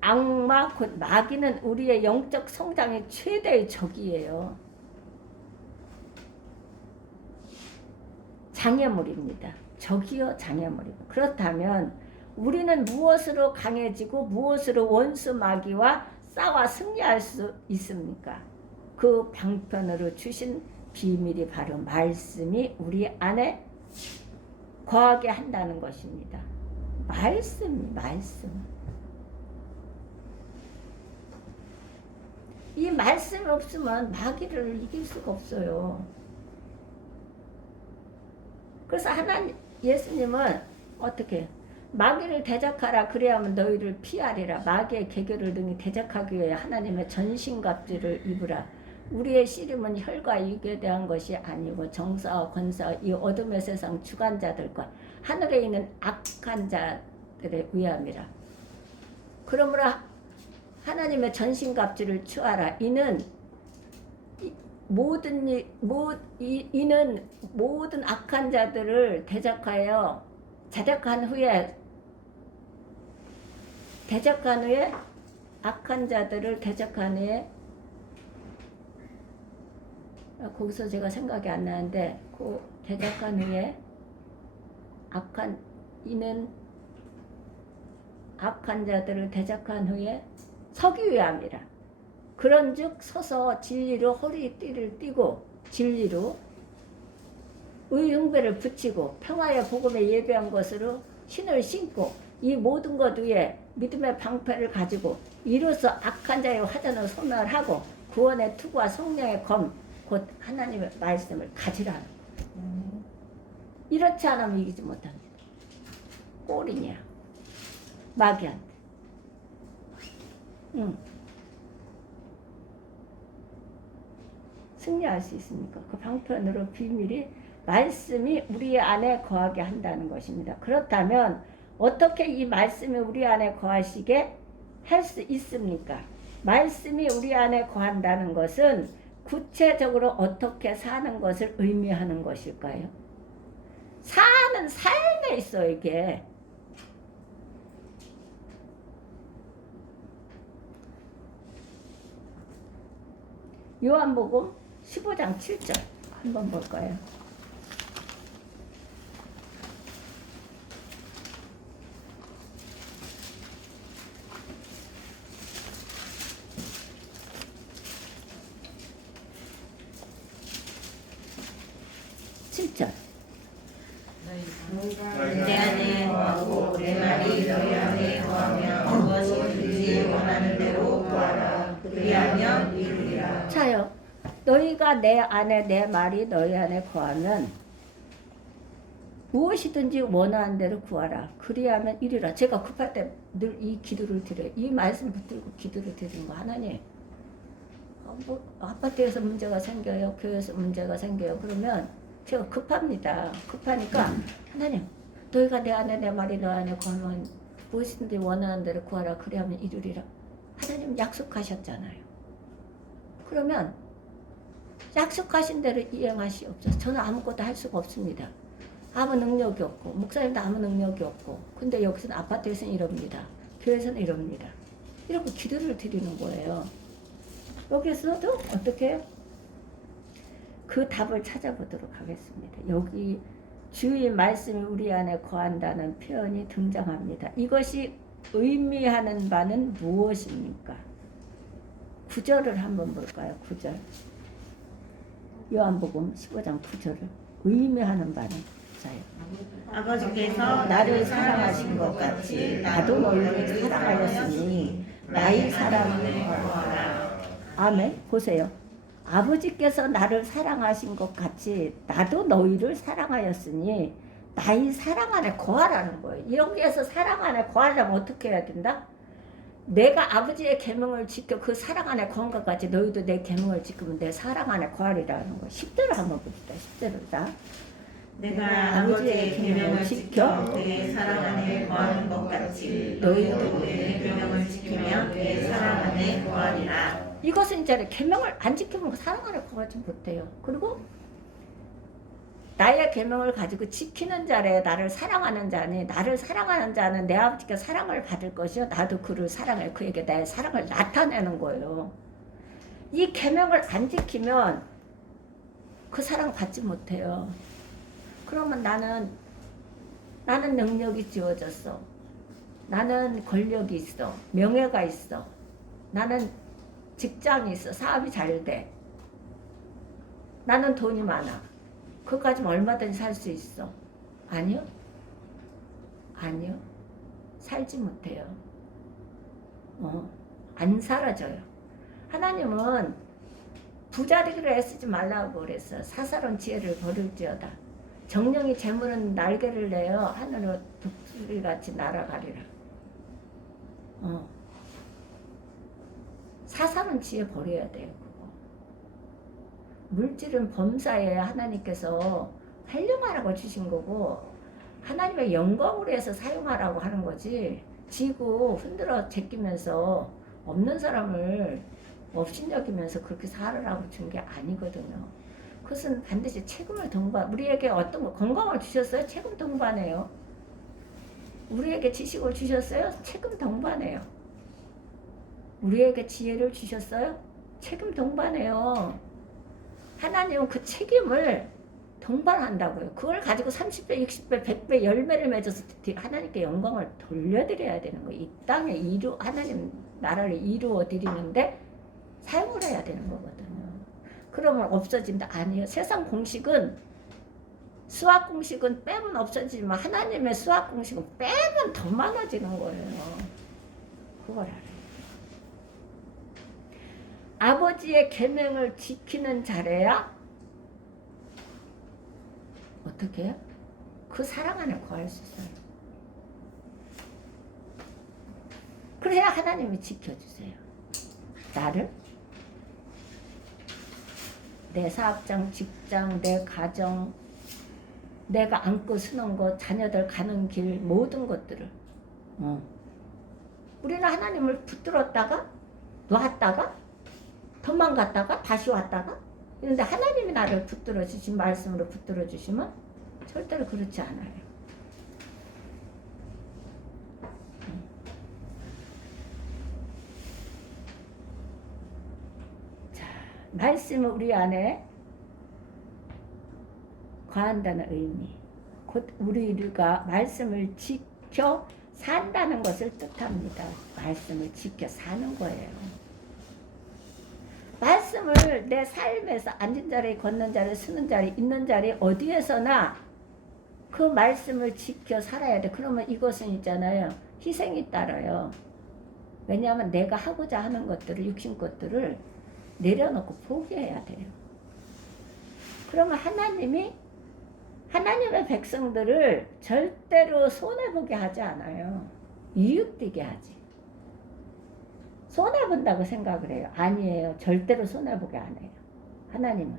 악마 곧 마귀는 우리의 영적 성장의 최대의 적이에요. 장애물입니다. 적이요 장애물입니다. 그렇다면 우리는 무엇으로 강해지고 무엇으로 원수 마귀와 싸워 승리할 수 있습니까? 그 방편으로 주신 비밀이 바로 말씀이 우리 안에 거하게 한다는 것입니다. 말씀. 이 말씀이 없으면 마귀를 이길 수가 없어요. 그래서 예수님은 어떻게 마귀를 대적하라 그래야만 너희를 피하리라. 마귀의 계교를 능히 대적하기 위해 하나님의 전신갑주를 입으라. 우리의 씨름은 혈과 육에 대한 것이 아니고 정사와 권사와 이 어둠의 세상 주관자들과 하늘에 있는 악한 자들에 의함이라. 그러므로 하나님의 전신갑주를 취하라. 이는 모든 악한 자들을 대적한 후에 악한 자들을 대적한 후에 거기서 제가 생각이 안 나는데 그 대적한 후에 이는 악한 자들을 대적한 후에 서기 위함이라. 그런즉 서서 진리로 허리띠를 띠고 진리로 의흉배를 붙이고 평화의 복음에 예배한 것으로 신을 신고 이 모든 것 위에 믿음의 방패를 가지고 이로써 악한 자의 화전을 소멸하고 구원의 투구와 성령의 검 곧 하나님의 말씀을 가지라. 이렇지 않으면 이기지 못합니다. 꼴이냐 마귀한테. 승리할 수 있습니까? 그 방편으로 비밀이 말씀이 우리 안에 거하게 한다는 것입니다. 그렇다면 어떻게 이 말씀이 우리 안에 거하시게 할 수 있습니까? 말씀이 우리 안에 거한다는 것은 구체적으로 어떻게 사는 것을 의미하는 것일까요? 사는 삶에 있어 이게. 요한복음 15장 7절 한번 볼까요? 내 안에 거하고 내 말이 너희 안에 거하며 무엇이든지 원하는 대로 구하라. 그리하면 이루리라. 자요, 너희가 내 안에 내 말이 너희 안에 거하면 무엇이든지 원하는 대로 구하라. 그리하면 이루리라. 제가 급할 때 늘 이 기도를 드려요. 이 말씀 붙들고 기도를 드리는 거. 하나님, 아파트에서 문제가 생겨요. 교회에서 문제가 생겨요. 그러면 제가 급합니다. 급하니까 하나님, 너희가 내 안에 내 말이 너 안에 거하면 무엇이든지 원하는 대로 구하라. 그리하면 이루리라. 하나님 약속하셨잖아요. 그러면 약속하신 대로 이행하시옵소서. 저는 아무것도 할 수가 없습니다. 아무 능력이 없고 목사님도 아무 능력이 없고 근데 여기서는 아파트에서는 이럽니다. 교회에서는 이럽니다. 이렇게 기도를 드리는 거예요. 여기서도 어떻게 해요? 그 답을 찾아보도록 하겠습니다. 여기 주의 말씀이 우리 안에 거한다는 표현이 등장합니다. 이것이 의미하는 바는 무엇입니까? 9절을 한번 볼까요? 9절. 요한복음 15장 9절을 의미하는 바는 자요. 아버지께서 나를 사랑하신 것 같이 나도 너희를 사랑하였으니 나의 사랑을 구하라. 아멘. 보세요. 아버지께서 나를 사랑하신 것 같이 나도 너희를 사랑하였으니 나의 사랑 안에 거하라는 거예요. 여기에서 사랑 안에 거하려면 어떻게 해야 된다? 내가 아버지의 계명을 지켜 그 사랑 안에 거한 것 같이 너희도 내 계명을 지키면 내 사랑 안에 거하리라는 거예요. 10절을 한번 봅시다. 10절을 다. 내가 아버지의 계명을 지켜 내 사랑 안에 거하는 것 같이 너희도 내 계명을 지키면 내 사랑 안에 거하리라. 이것은 이제 계명을 안 지키면 그 사랑 안에 거하지 못해요. 그리고 나의 계명을 가지고 지키는 자래 나를 사랑하는 자니 나를 사랑하는 자는 내 아버지께 사랑을 받을 것이요 나도 그를 사랑해 그에게 나의 사랑을 나타내는 거예요. 이 계명을 안 지키면 그 사랑 받지 못해요. 그러면 나는 능력이 주어졌어. 나는 권력이 있어. 명예가 있어. 나는 직장이 있어. 사업이 잘 돼. 나는 돈이 많아. 그거 가지면 얼마든지 살 수 있어. 아니요. 아니요. 살지 못해요. 안 사라져요. 하나님은 부자되기를 애쓰지 말라고 그랬어. 사사로운 지혜를 버릴지어다. 정령이 재물은 날개를 내어 하늘로 독수리같이 날아가리라. 사사로운 지혜 버려야 돼요. 그거. 물질은 범사에 하나님께서 활용하라고 주신 거고 하나님의 영광으로 해서 사용하라고 하는 거지. 지고 흔들어 제끼면서 없는 사람을 업신여기면서 그렇게 살으라고 준 게 아니거든요. 그것은 반드시 책임을 동반, 우리에게 어떤 거, 건강을 주셨어요? 책임 동반해요. 우리에게 지식을 주셨어요? 책임 동반해요. 우리에게 지혜를 주셨어요? 책임 동반해요. 하나님은 그 책임을 동반한다고요. 그걸 가지고 30배, 60배, 100배, 열매를 맺어서 하나님께 영광을 돌려드려야 되는 거예요. 이 땅에 하나님 나라를 이루어 드리는데 사용을 해야 되는 거거든요. 그러면 없어진다? 아니에요. 세상 공식은 수학 공식은 빼면 없어지지만 하나님의 수학 공식은 빼면 더 많아지는 거예요. 그걸 알아요. 아버지의 계명을 지키는 자래야 어떻게 해요? 그 사랑 안에 거할 수 있어요. 그래야 하나님이 지켜주세요. 나를 내 사업장, 직장, 내 가정, 내가 안고 쓰는 것, 자녀들 가는 길 모든 것들을 우리는 하나님을 붙들었다가 놨다가 도망갔다가 다시 왔다가 그런데 하나님이 나를 붙들어 주신 말씀으로 붙들어 주시면 절대로 그렇지 않아요. 자, 말씀은 우리 안에 거한다는 의미, 곧 우리가 말씀을 지켜 산다는 것을 뜻합니다. 말씀을 지켜 사는 거예요. 말씀을 내 삶에서 앉은 자리, 걷는 자리, 쓰는 자리, 있는 자리 어디에서나 그 말씀을 지켜 살아야 돼. 그러면 이것은 있잖아요. 희생이 따라요. 왜냐하면 내가 하고자 하는 것들을, 육신 것들을 내려놓고 포기해야 돼요. 그러면 하나님의 백성들을 절대로 손해보게 하지 않아요. 이웃되게 하지. 손해본다고 생각을 해요. 아니에요. 절대로 손해보게 안 해요. 하나님은.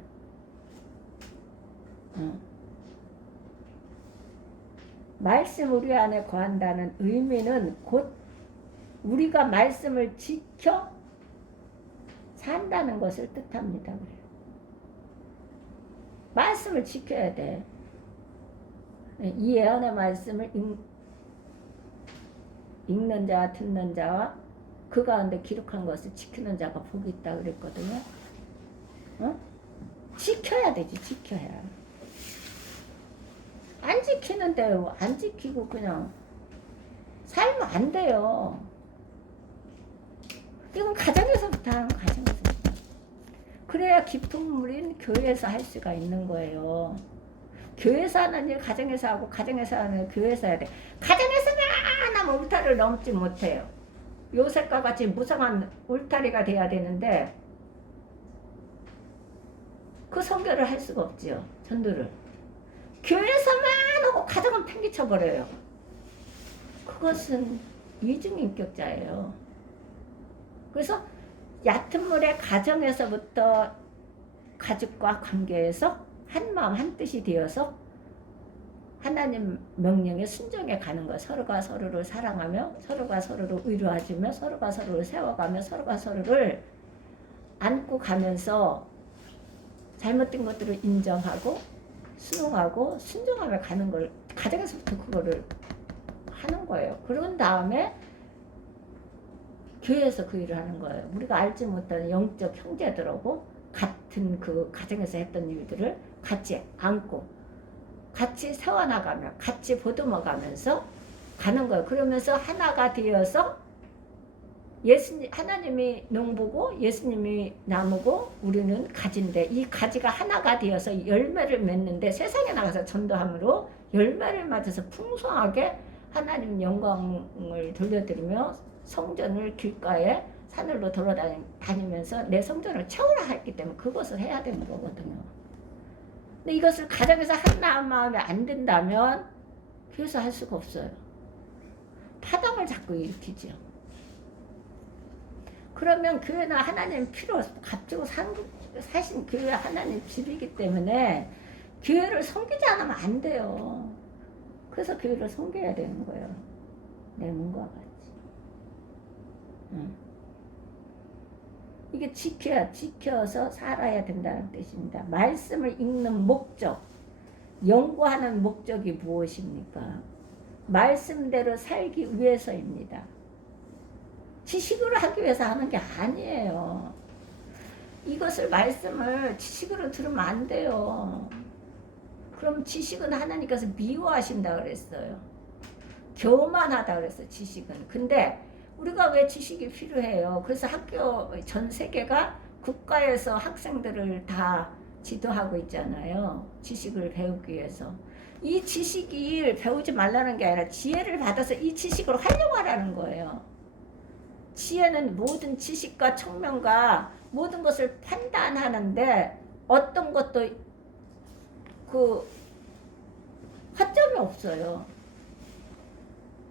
말씀 우리 안에 거한다는 의미는 곧 우리가 말씀을 지켜 산다는 것을 뜻합니다. 그래요. 말씀을 지켜야 돼. 이 예언의 말씀을 읽는 자와 듣는 자와 그 가운데 기록한 것을 지키는 자가 복이 있다 그랬거든요. 어? 지켜야 되지, 지켜야. 안 지키는데 안 지키고 그냥 살면 안 돼요. 이건 가정에서부터 하는 가정에서부터. 그래야 깊은 물인 교회에서 할 수가 있는 거예요. 교회에서 하는 일 가정에서 하고 가정에서 하는 일 교회에서 해야 돼. 가정에서는 하나 울타리를 넘지 못해요. 요셉과 같이 무성한 울타리가 돼야 되는데 그 선교를 할 수가 없지요. 전도를. 교회에서만 하고 가정은 팽개쳐버려요. 그것은 이중인격자예요. 그래서 얕은 물의 가정에서부터 가족과 관계에서 한마음 한뜻이 되어서 하나님 명령에 순종해 가는 것. 서로가 서로를 사랑하며 서로가 서로를 위로해주며 서로가 서로를 세워가며 서로가 서로를 안고 가면서 잘못된 것들을 인정하고 순응하고 순종하며 가는 걸 가정에서부터 그거를 하는 거예요. 그런 다음에 교회에서 그 일을 하는 거예요. 우리가 알지 못하는 영적 형제들하고 같은 그 가정에서 했던 일들을 같이 안고 같이 세워나가며 같이 보듬어가면서 가는 거예요. 그러면서 하나가 되어서 예수님, 하나님이 농부고 예수님이 나무고 우리는 가지인데 이 가지가 하나가 되어서 열매를 맺는데 세상에 나가서 전도함으로 열매를 맞아서 풍성하게 하나님 영광을 돌려드리며 성전을 길가에 산으로 돌아다니면서 내 성전을 채우라 했기 때문에 그것을 해야 되는 거거든요. 근데 이것을 가정에서 하나 마음에 안 든다면 교회에서 할 수가 없어요. 파당을 자꾸 일으키죠. 그러면 교회는 하나님 필요 값주고 사신 교회 하나님 집이기 때문에 교회를 섬기지 않으면 안 돼요. 그래서 교회를 섬겨야 되는 거예요. 내 몸과 같이. 이게 지켜서 살아야 된다는 뜻입니다. 말씀을 읽는 목적, 연구하는 목적이 무엇입니까? 말씀대로 살기 위해서입니다. 지식으로 하기 위해서 하는 게 아니에요. 이것을 말씀을 지식으로 들으면 안 돼요. 그럼 지식은 하나님께서 미워하신다 그랬어요. 교만하다 그랬어요. 지식은. 근데 우리가 왜 지식이 필요해요? 그래서 학교 전 세계가 국가에서 학생들을 다 지도하고 있잖아요. 지식을 배우기 위해서. 이 지식을 배우지 말라는 게 아니라 지혜를 받아서 이 지식을 활용하라는 거예요. 지혜는 모든 지식과 청명과 모든 것을 판단하는데 어떤 것도 그 허점이 없어요.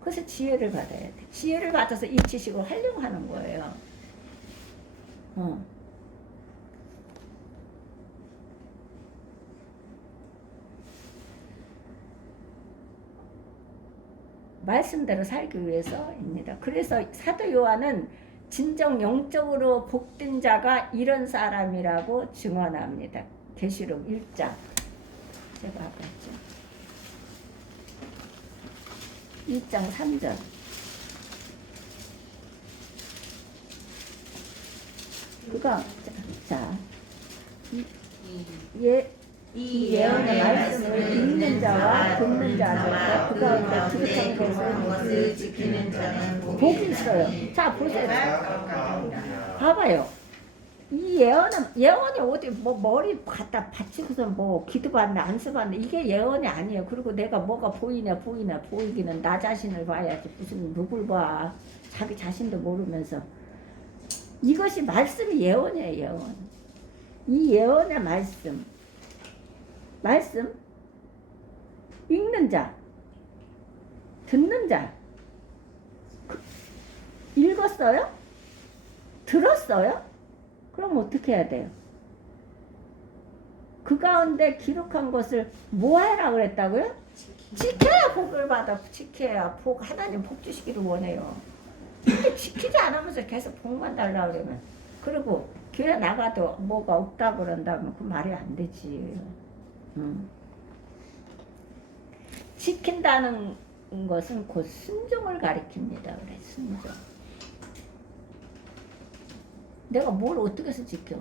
그래서 지혜를 받아야 돼. 지혜를 받아서 이 지식을 활용하는 거예요. 말씀대로 살기 위해서입니다. 그래서 사도 요한은 진정 영적으로 복된 자가 이런 사람이라고 증언합니다. 계시록 1장. 제가 아까 했죠. 1장 3절. 그가 이 예언의 말씀을 읽는 자와 듣는 자가 그 가운데 기록한 것을 지키는 자는 복이 있어요. 자 보세요. 봐봐요. 이 예언이 어디 뭐 머리 갖다 받치고서 뭐 기도받네 안수받네 이게 예언이 아니에요. 그리고 내가 뭐가 보이기는 나 자신을 봐야지 무슨 누굴 봐. 자기 자신도 모르면서 이것이 말씀이 예언이에요. 예언. 이 예언의 말씀 읽는 자 듣는 자 읽었어요? 들었어요? 그럼 어떻게 해야 돼요? 그 가운데 기록한 것을 뭐 해라 그랬다고요? 지켜야 복을 받아. 지켜야 하나님 복 주시기를 원해요. 근데 지키지 않으면서 계속 복만 달라 그러면 그리고 교회 나가도 뭐가 없다 그런다면 그 말이 안 되지. 지킨다는 것은 곧 순종을 가리킵니다. 그래, 순종. 내가 뭘 어떻게 해서 지켜?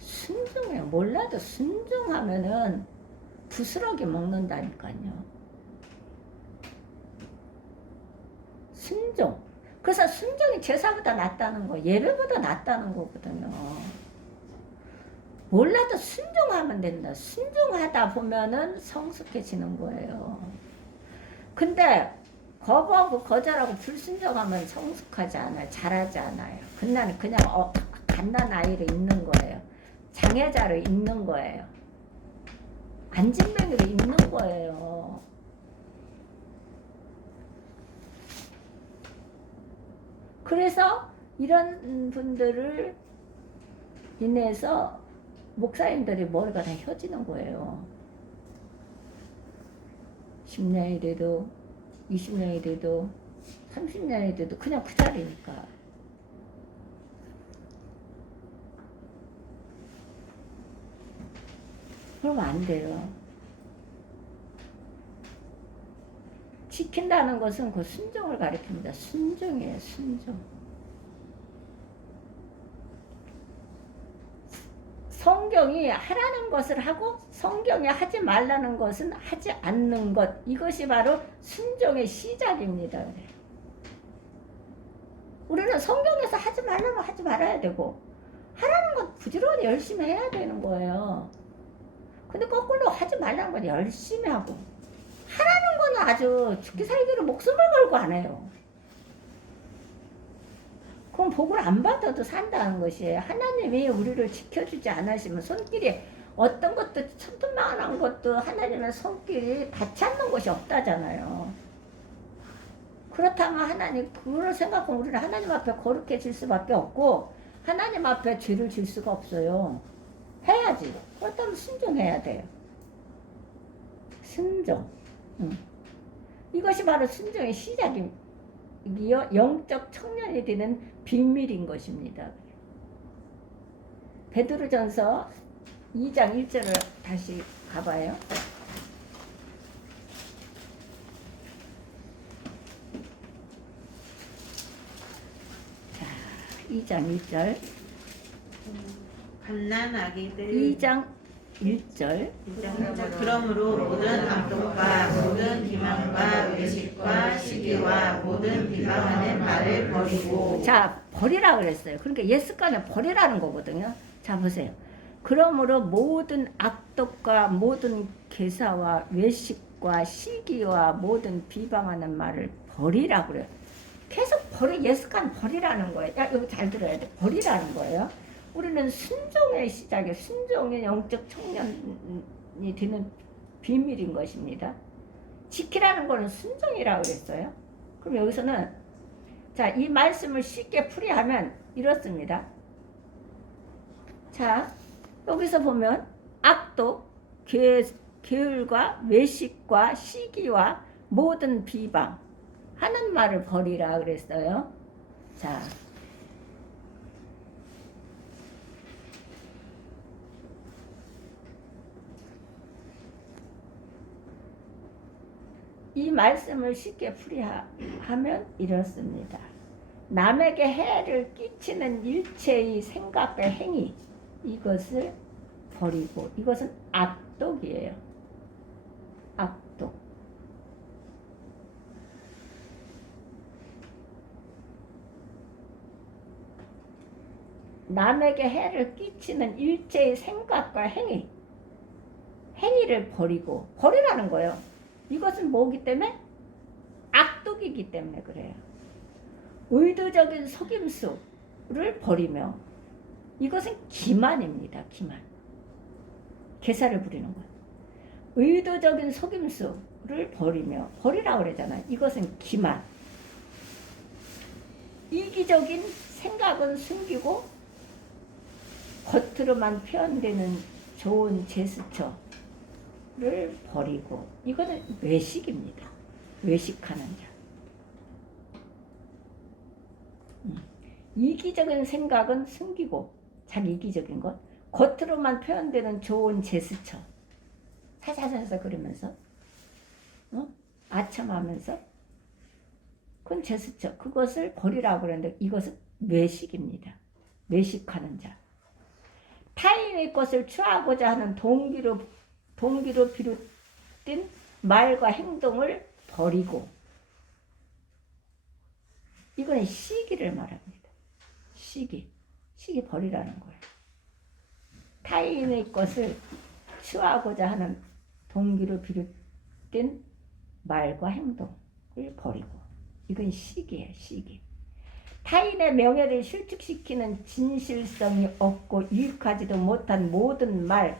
순종해요. 몰라도 순종하면은 부스러기 먹는다니까요. 순종. 그래서 순종이 제사보다 낫다는 거, 예배보다 낫다는 거거든요. 몰라도 순종하면 된다. 순종하다 보면은 성숙해지는 거예요. 근데 거부하고 거절하고 불순종하면 성숙하지 않아요. 잘하지 않아요. 그냥 갓난 아이로 있는 거예요. 장애자로 있는 거예요. 안진뱅이로 있는 거예요. 그래서 이런 분들을 인해서 목사님들이 머리가 다 혀지는 거예요. 10년이 돼도 20년이 돼도 30년이 돼도 그냥 그 자리니까. 그러면 안 돼요. 지킨다는 것은 그 순종을 가리킵니다. 순종이에요, 순종. 성경이 하라는 것을 하고 성경이 하지 말라는 것은 하지 않는 것. 이것이 바로 순종의 시작입니다. 우리는 성경에서 하지 말라면 하지 말아야 되고 하라는 건 부지런히 열심히 해야 되는 거예요. 근데 거꾸로 하지 말라는 건 열심히 하고 하라는 건 아주 죽기 살기로 목숨을 걸고 안 해요. 그럼 복을 안 받아도 산다는 것이에요. 하나님이 우리를 지켜주지 않으시면 손길이 어떤 것도 천만한 것도 하나님의 손길이 닿지 않는 것이 없다잖아요. 그렇다면 하나님 그걸 생각하면 우리는 하나님 앞에 거룩해질 수밖에 없고 하나님 앞에 죄를 질 수가 없어요. 해야지. 그렇다면 순종해야 돼요. 순종. 이것이 바로 순종의 시작입니다. 영적 청년이 되는 비밀인 것입니다. 베드로전서 2장 1절을 다시 가봐요. 자, 2장 1절. 갓난아기들 2장 1절. 그러므로 모든 악독과 모든 기만과 외식과 시기와 모든 비방하는 말을 버리고. 자, 버리라 그랬어요. 그러니까 예습관을 버리라는 거거든요. 자, 보세요. 그러므로 모든 악독과 모든 괴사와 외식과 시기와 모든 비방하는 말을 버리라 그래요. 계속 예습관 버리라는 거예요. 야, 이거 잘 들어야 돼. 버리라는 거예요. 우리는 순종의 시작에 순종의 영적 청년이 되는 비밀인 것입니다. 지키라는 거는 순종이라고 그랬어요. 그럼 여기서는 자, 이 말씀을 쉽게 풀이하면 이렇습니다. 자, 여기서 보면 악독, 게을과 외식과 시기와 모든 비방 하는 말을 버리라 그랬어요. 자, 이 말씀을 쉽게 풀이하면 이렇습니다. 남에게 해를 끼치는 일체의 생각과 행위, 이것을 버리고, 이것은 악독이에요. 악독. 남에게 해를 끼치는 일체의 생각과 행위를 버리라는 거예요. 이것은 뭐기 때문에? 악독이기 때문에 그래요. 의도적인 속임수를 버리며, 이것은 기만입니다. 기만. 계사를 부리는 거예요. 의도적인 속임수를 버리라고 그러잖아요. 이것은 기만. 이기적인 생각은 숨기고 겉으로만 표현되는 좋은 제스처를 버리고, 이거는 외식입니다. 외식하는 자. 이기적인 생각은 숨기고, 자기 이기적인 것, 겉으로만 표현되는 좋은 제스처, 사사사사 그러면서 아첨하면서 그건 제스처. 그것을 버리라고 그러는데 이것은 외식입니다. 외식하는 자. 타인의 것을 취하고자 하는 동기로 비롯된 말과 행동을 버리고 이거는 시기를 말합니다. 시기 버리라는 거예요. 타인의 것을 취하고자 하는 동기로 비롯된 말과 행동을 버리고 이건 시기예요. 시기. 타인의 명예를 실축시키는 진실성이 없고 유익하지도 못한 모든 말을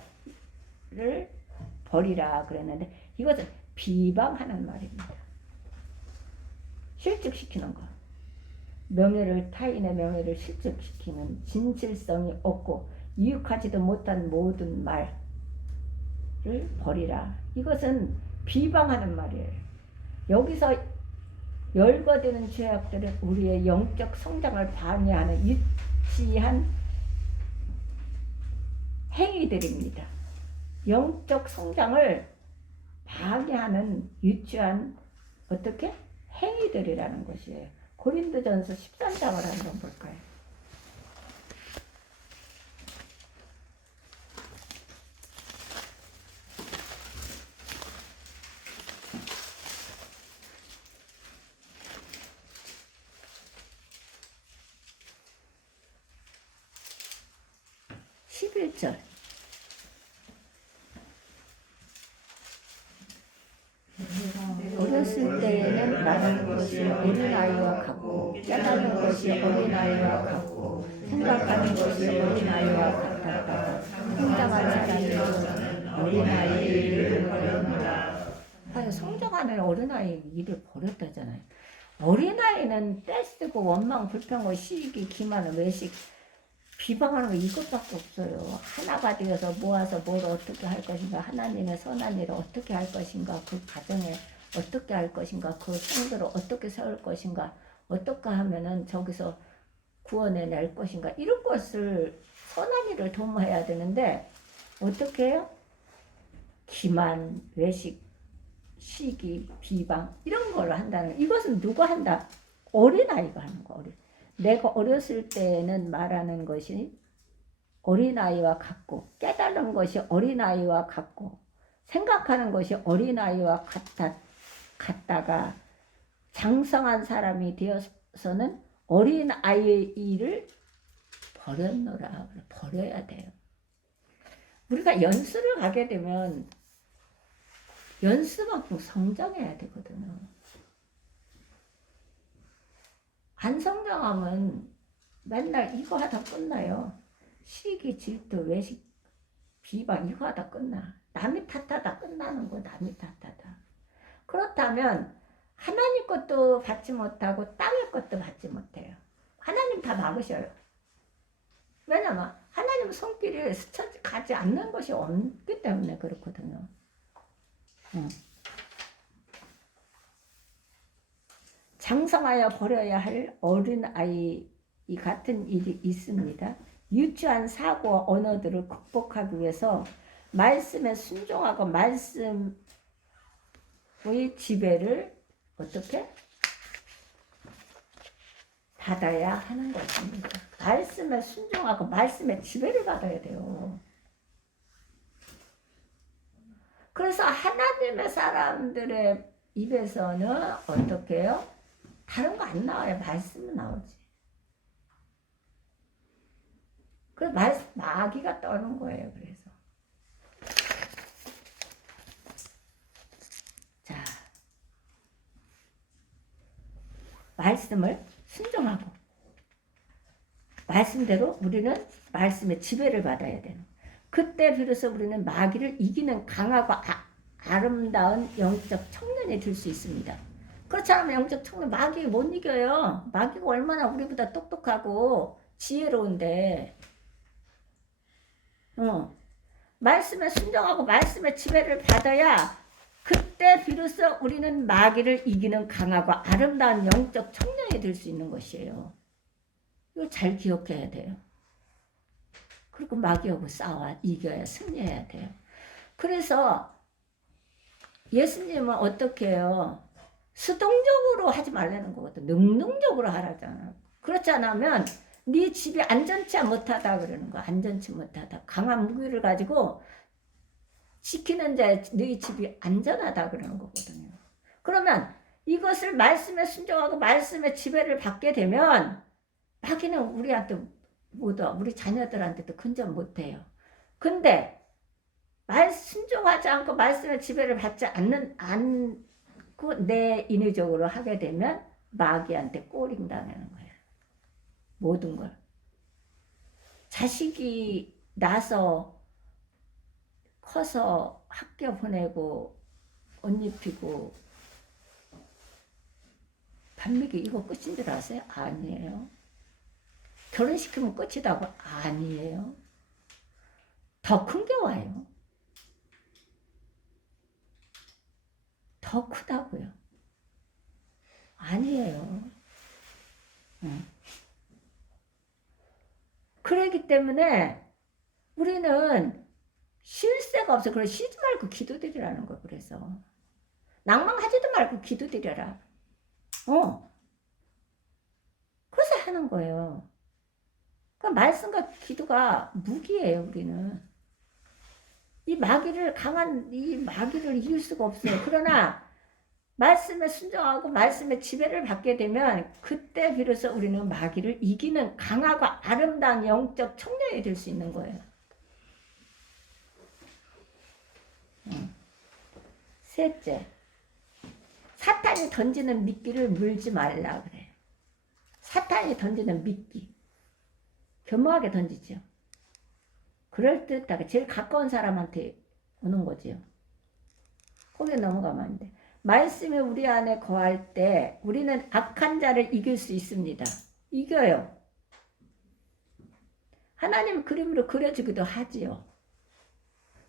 버리라 그랬는데 이것은 비방하는 말입니다. 실축시키는 거. 타인의 명예를 실축시키는 진실성이 없고 유익하지도 못한 모든 말을 버리라. 이것은 비방하는 말이에요. 여기서 열거되는 죄악들은 우리의 영적 성장을 방해하는 유치한 행위들입니다. 영적 성장을 방해하는 유치한 어떻게? 행위들이라는 것이에요. 고린도전서 13장을 한번 볼까요? (11절) 어렸을 때에는 말하는 것이 어린아이와 같고 깨닫는 것이 어린아이와 같고 생각하는 것이 어린아이와 같았다. 성장한 사람은 어린아이의 일을 버렸노라. 아니, 성장하는 어린아이 일을 버렸다잖아요. 어린아이는 떼쓰고 원망 불평과 시기 기만을 외식 비방하는 거 이것밖에 없어요. 하나가 되어서 모아서 뭘 어떻게 할 것인가, 하나님의 선한 일을 어떻게 할 것인가, 그 가정에 어떻게 할 것인가, 그 성도를 어떻게 세울 것인가, 어떻게 하면은 저기서 구원해 낼 것인가, 이런 것을 선한 일을 도모해야 되는데 어떻게 해요? 기만, 외식, 시기, 비방 이런 걸 한다는, 이것은 누가 한다? 어린아이가 하는 거. 내가 어렸을 때는 말하는 것이 어린아이와 같고 깨달은 것이 어린아이와 같고 생각하는 것이 어린아이와 같다가 장성한 사람이 되어서는 어린아이의 일을 버렸노라. 버려야 돼요. 우리가 연수를 가게 되면 연수만큼 성장해야 되거든요. 안 성장하면 맨날 이거 하다 끝나요. 시기, 질투, 외식, 비방 이거 하다 끝나. 남이 탓하다 끝나는 거. 남이 탓하다. 그렇다면 하나님 것도 받지 못하고 땅의 것도 받지 못해요. 하나님 다 막으셔요. 왜냐면 하나님 손길이 스쳐가지 않는 것이 없기 때문에 그렇거든요. 장성하여 버려야 할 어린아이 같은 일이 있습니다. 유치한 사고와 언어들을 극복하기 위해서 말씀에 순종하고 말씀의 지배를 어떻게? 받아야 하는 것입니다. 말씀에 순종하고 말씀의 지배를 받아야 돼요. 그래서 하나님의 사람들의 입에서는 어떻게 해요? 다른 거 안 나와요. 말씀은 나오지. 그래서 마귀가 떠는 거예요. 그래서 자, 말씀을 순종하고 말씀대로 우리는 말씀의 지배를 받아야 되는. 그때 비로소 우리는 마귀를 이기는 강하고 아름다운 영적 청년이 될 수 있습니다. 그렇지 않으면 영적 청년 마귀 못 이겨요. 마귀가 얼마나 우리보다 똑똑하고 지혜로운데 말씀에 순종하고 말씀의 지배를 받아야 그때 비로소 우리는 마귀를 이기는 강하고 아름다운 영적 청년이 될 수 있는 것이에요. 이걸 잘 기억해야 돼요. 그리고 마귀하고 싸워 이겨야 승리해야 돼요. 그래서 예수님은 어떻게 해요? 수동적으로 하지 말라는 거거든. 능동적으로 하라잖아. 그렇지 않으면 네 집이 안전치 못하다 그러는 거야. 안전치 못하다. 강한 무기를 가지고 지키는 자의 네 집이 안전하다 그러는 거거든요. 그러면 이것을 말씀에 순종하고 말씀의 지배를 받게 되면 마귀는 우리한테 못 와. 우리 자녀들한테도 근접 못해요. 근데 순종하지 않고 말씀의 지배를 받지 않고 내 인위적으로 하게 되면 마귀한테 꼬링 당하는 거야. 모든 걸. 자식이 나서 커서 학교 보내고 옷 입히고 밥 먹이 이거 끝인 줄 아세요? 아니에요. 결혼시키면 끝이다고? 아니에요. 더 큰 게 와요. 더 크다고요. 아니에요. 그러기 때문에 우리는 쉴 새가 없어. 그래서 쉬지 말고 기도드리라는 거예요. 그래서 낭망하지도 말고 기도드려라. 그래서 하는 거예요. 그러니까 말씀과 기도가 무기예요. 우리는 이 마귀를 이길 수가 없어요. 그러나 말씀에 순종하고 말씀의 지배를 받게 되면 그때 비로소 우리는 마귀를 이기는 강하고 아름다운 영적 청년이 될 수 있는 거예요. 셋째, 사탄이 던지는 미끼를 물지 말라 그래요. 사탄이 던지는 미끼 겸허하게 던지죠. 그럴듯하게 제일 가까운 사람한테 오는 거지요. 거기에 넘어가면 안 돼. 말씀이 우리 안에 거할 때 우리는 악한 자를 이길 수 있습니다. 이겨요. 하나님 그림으로 그려주기도 하지요.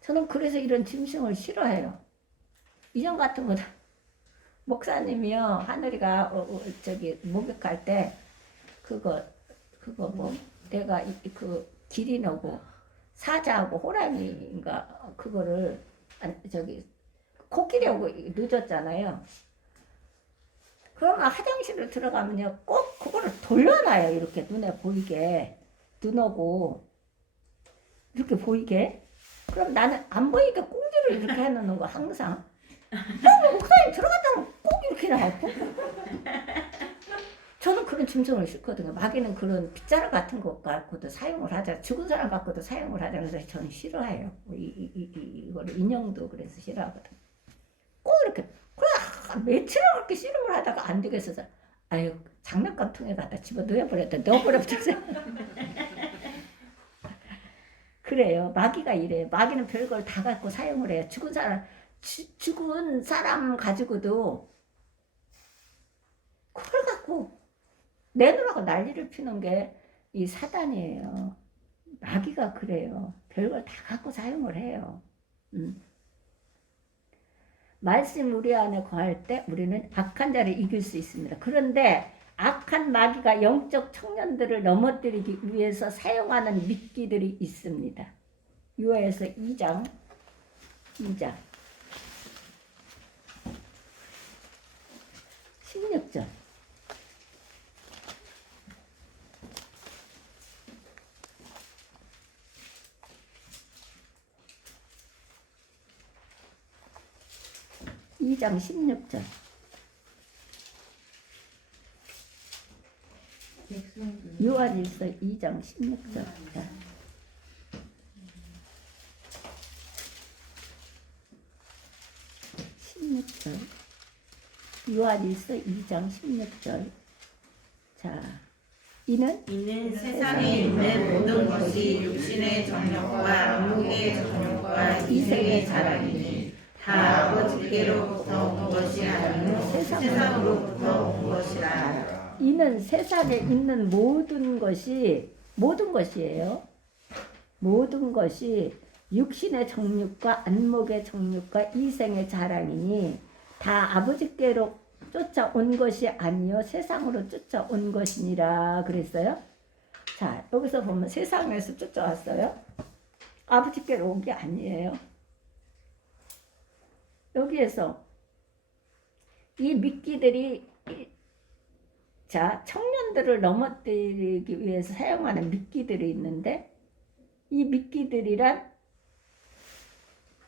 저는 그래서 이런 짐승을 싫어해요. 이전 같은 거 목사님이요 하늘이가 목욕할 때 그거 뭐 내가 그 기린하고 사자하고 호랑이인가 그거를 코끼리하고 늦었잖아요. 그러면 화장실을 들어가면요 꼭 그거를 돌려놔요. 이렇게 눈에 보이게 눈하고 이렇게 보이게. 그럼 나는 안 보이게 꽁지를 이렇게 해놓는 거 항상. 목사님 들어갔다면 꼭 이렇게 나오고. 저는 그런 짐승을 싫거든요. 마귀는 그런 빗자루 같은 것 갖고도 사용을 하자. 죽은 사람 갖고도 사용을 하자. 그래서 저는 싫어해요. 이거를 인형도 그래서 싫어하거든요. 꼭 이렇게 며칠을 그렇게 씨름을 하다가 안 되겠어서 아유 장난감 통에 갖다 집어 넣어버렸다. 그래요. 마귀가 이래요. 마귀는 별걸 다 갖고 사용을 해요. 죽은 사람 가지고도 그걸 갖고 내놓으라고 난리를 피는 게 이 사단이에요. 마귀가 그래요. 별걸 다 갖고 사용을 해요. 말씀 우리 안에 거할 때 우리는 악한 자를 이길 수 있습니다. 그런데 악한 마귀가 영적 청년들을 넘어뜨리기 위해서 사용하는 미끼들이 있습니다. 유아에서 2장 16절. (2장 16절) 요한일서 2장 16절. 16절. 요한일서 2장 16절. 자, 이는 세상에 있는 모든 것이 육신의 정욕과 육의 정욕과 이생의 자랑이니 다 아버지께로부터 온 것이 아니요 세상으로부터 온 것이라. 이는 세상에 있는 모든 것이에요. 모든 것이 육신의 정욕과 안목의 정욕과 이생의 자랑이니 다 아버지께로 쫓아온 것이 아니요 세상으로 쫓아온 것이니라 그랬어요. 자, 여기서 보면 세상에서 쫓아왔어요. 아버지께로 온 게 아니에요. 여기에서 이 미끼들이 자 청년들을 넘어뜨리기 위해서 사용하는 미끼들이 있는데 이 미끼들이란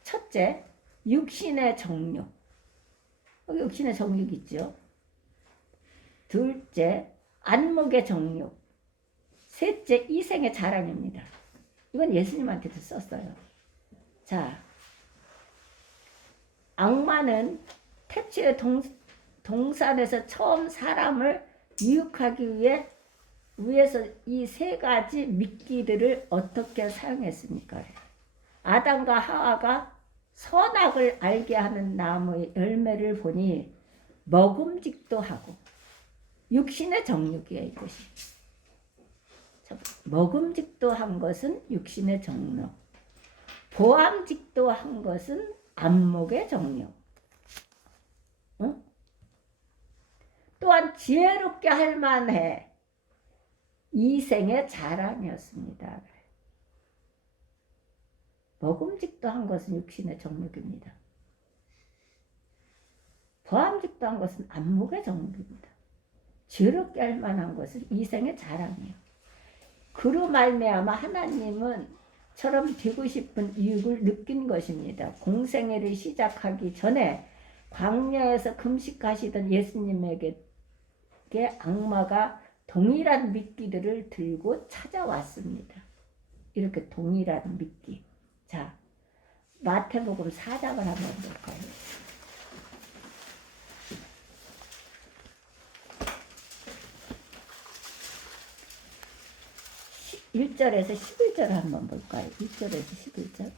첫째 육신의 정욕, 여기 육신의 정욕 있죠. 둘째 안목의 정욕, 셋째 이생의 자랑입니다. 이건 예수님한테도 썼어요. 자, 악마는 태초의 동산에서 처음 사람을 유혹하기 위해서 이 세 가지 미끼들을 어떻게 사용했습니까? 아담과 하와가 선악을 알게 하는 나무의 열매를 보니 먹음직도 하고 육신의 정욕이에요. 이것이 먹음직도 한 것은 육신의 정욕, 보암직도 한 것은 안목의 정욕, 응? 또한 지혜롭게 할 만해 이생의 자랑이었습니다. 먹음직도 한 것은 육신의 정욕입니다. 보암직도 한 것은 안목의 정욕입니다. 지혜롭게 할 만한 것은 이생의 자랑이에요. 그로 말미암아 하나님은 처럼 되고 싶은 유익을 느낀 것입니다. 공생애를 시작하기 전에 광야에서 금식하시던 예수님에게 악마가 동일한 미끼들을 들고 찾아왔습니다. 이렇게 동일한 미끼. 자, 마태복음 4장을 한번 볼까요? 1절에서 11절 한번 볼까요? 1절에서 11절.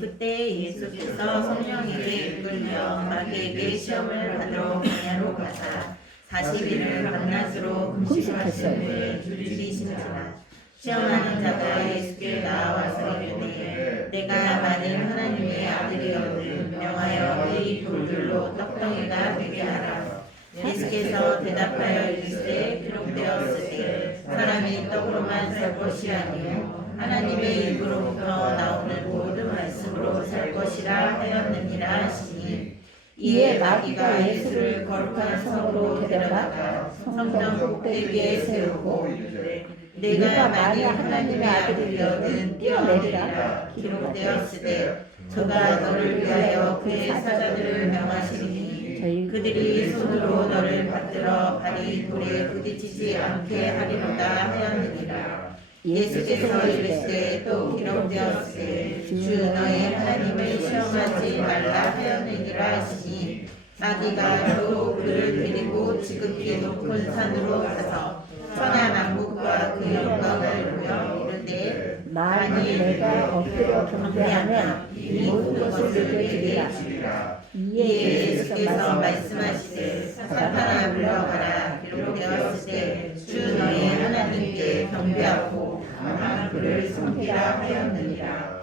그때 예수께서 성령에게 이끌려 마귀에게 시험을 받으러 광야로 가사 40일을 밤낮으로 금식하신 후에 줄이신지라. 시험하는 자가 예수께 나와서 이르되 내가 만일 하나님의 아들이거든 명하여 이 돌들로 떡덩이가 되게 하라. 예수께서 대답하여 이르시되 기록되었으되 사람이 떡으로만 살 것이 아니요 하나님의 입으로부터 나오는 모든 말씀으로 살 것이라 하였느니라 하시니 이에 마귀가 예수를 거룩한 성으로 데려다가 성전 꼭대기에 세우고 이르되 내가 만일 하나님의 아들이거든 뛰어내리라. 기록되었으되 저가 너를 위하여 그의 사자들을 명하시리니 그들이 손으로 너를 받들어 발이 돌에 부딪히지 않게 하리로다 하였느니라. 예수께서 이르시되 또 기록되었으되 주 너의 하나님을 시험하지 말라 하였느니라 하시니 마귀가 또 그를 데리고 지극히 높은 산으로 가서 천하만국과 그 영광을 보여 이르되 만일 내가 엎드려 경배하면 이 모든 것을 내게 주리라. 이에 예수께서 말씀하시되 사탄아 물러가라. 기록되었으되 주 너의 하나님께 경배하고 다만 그를 섬기라 하였느니라.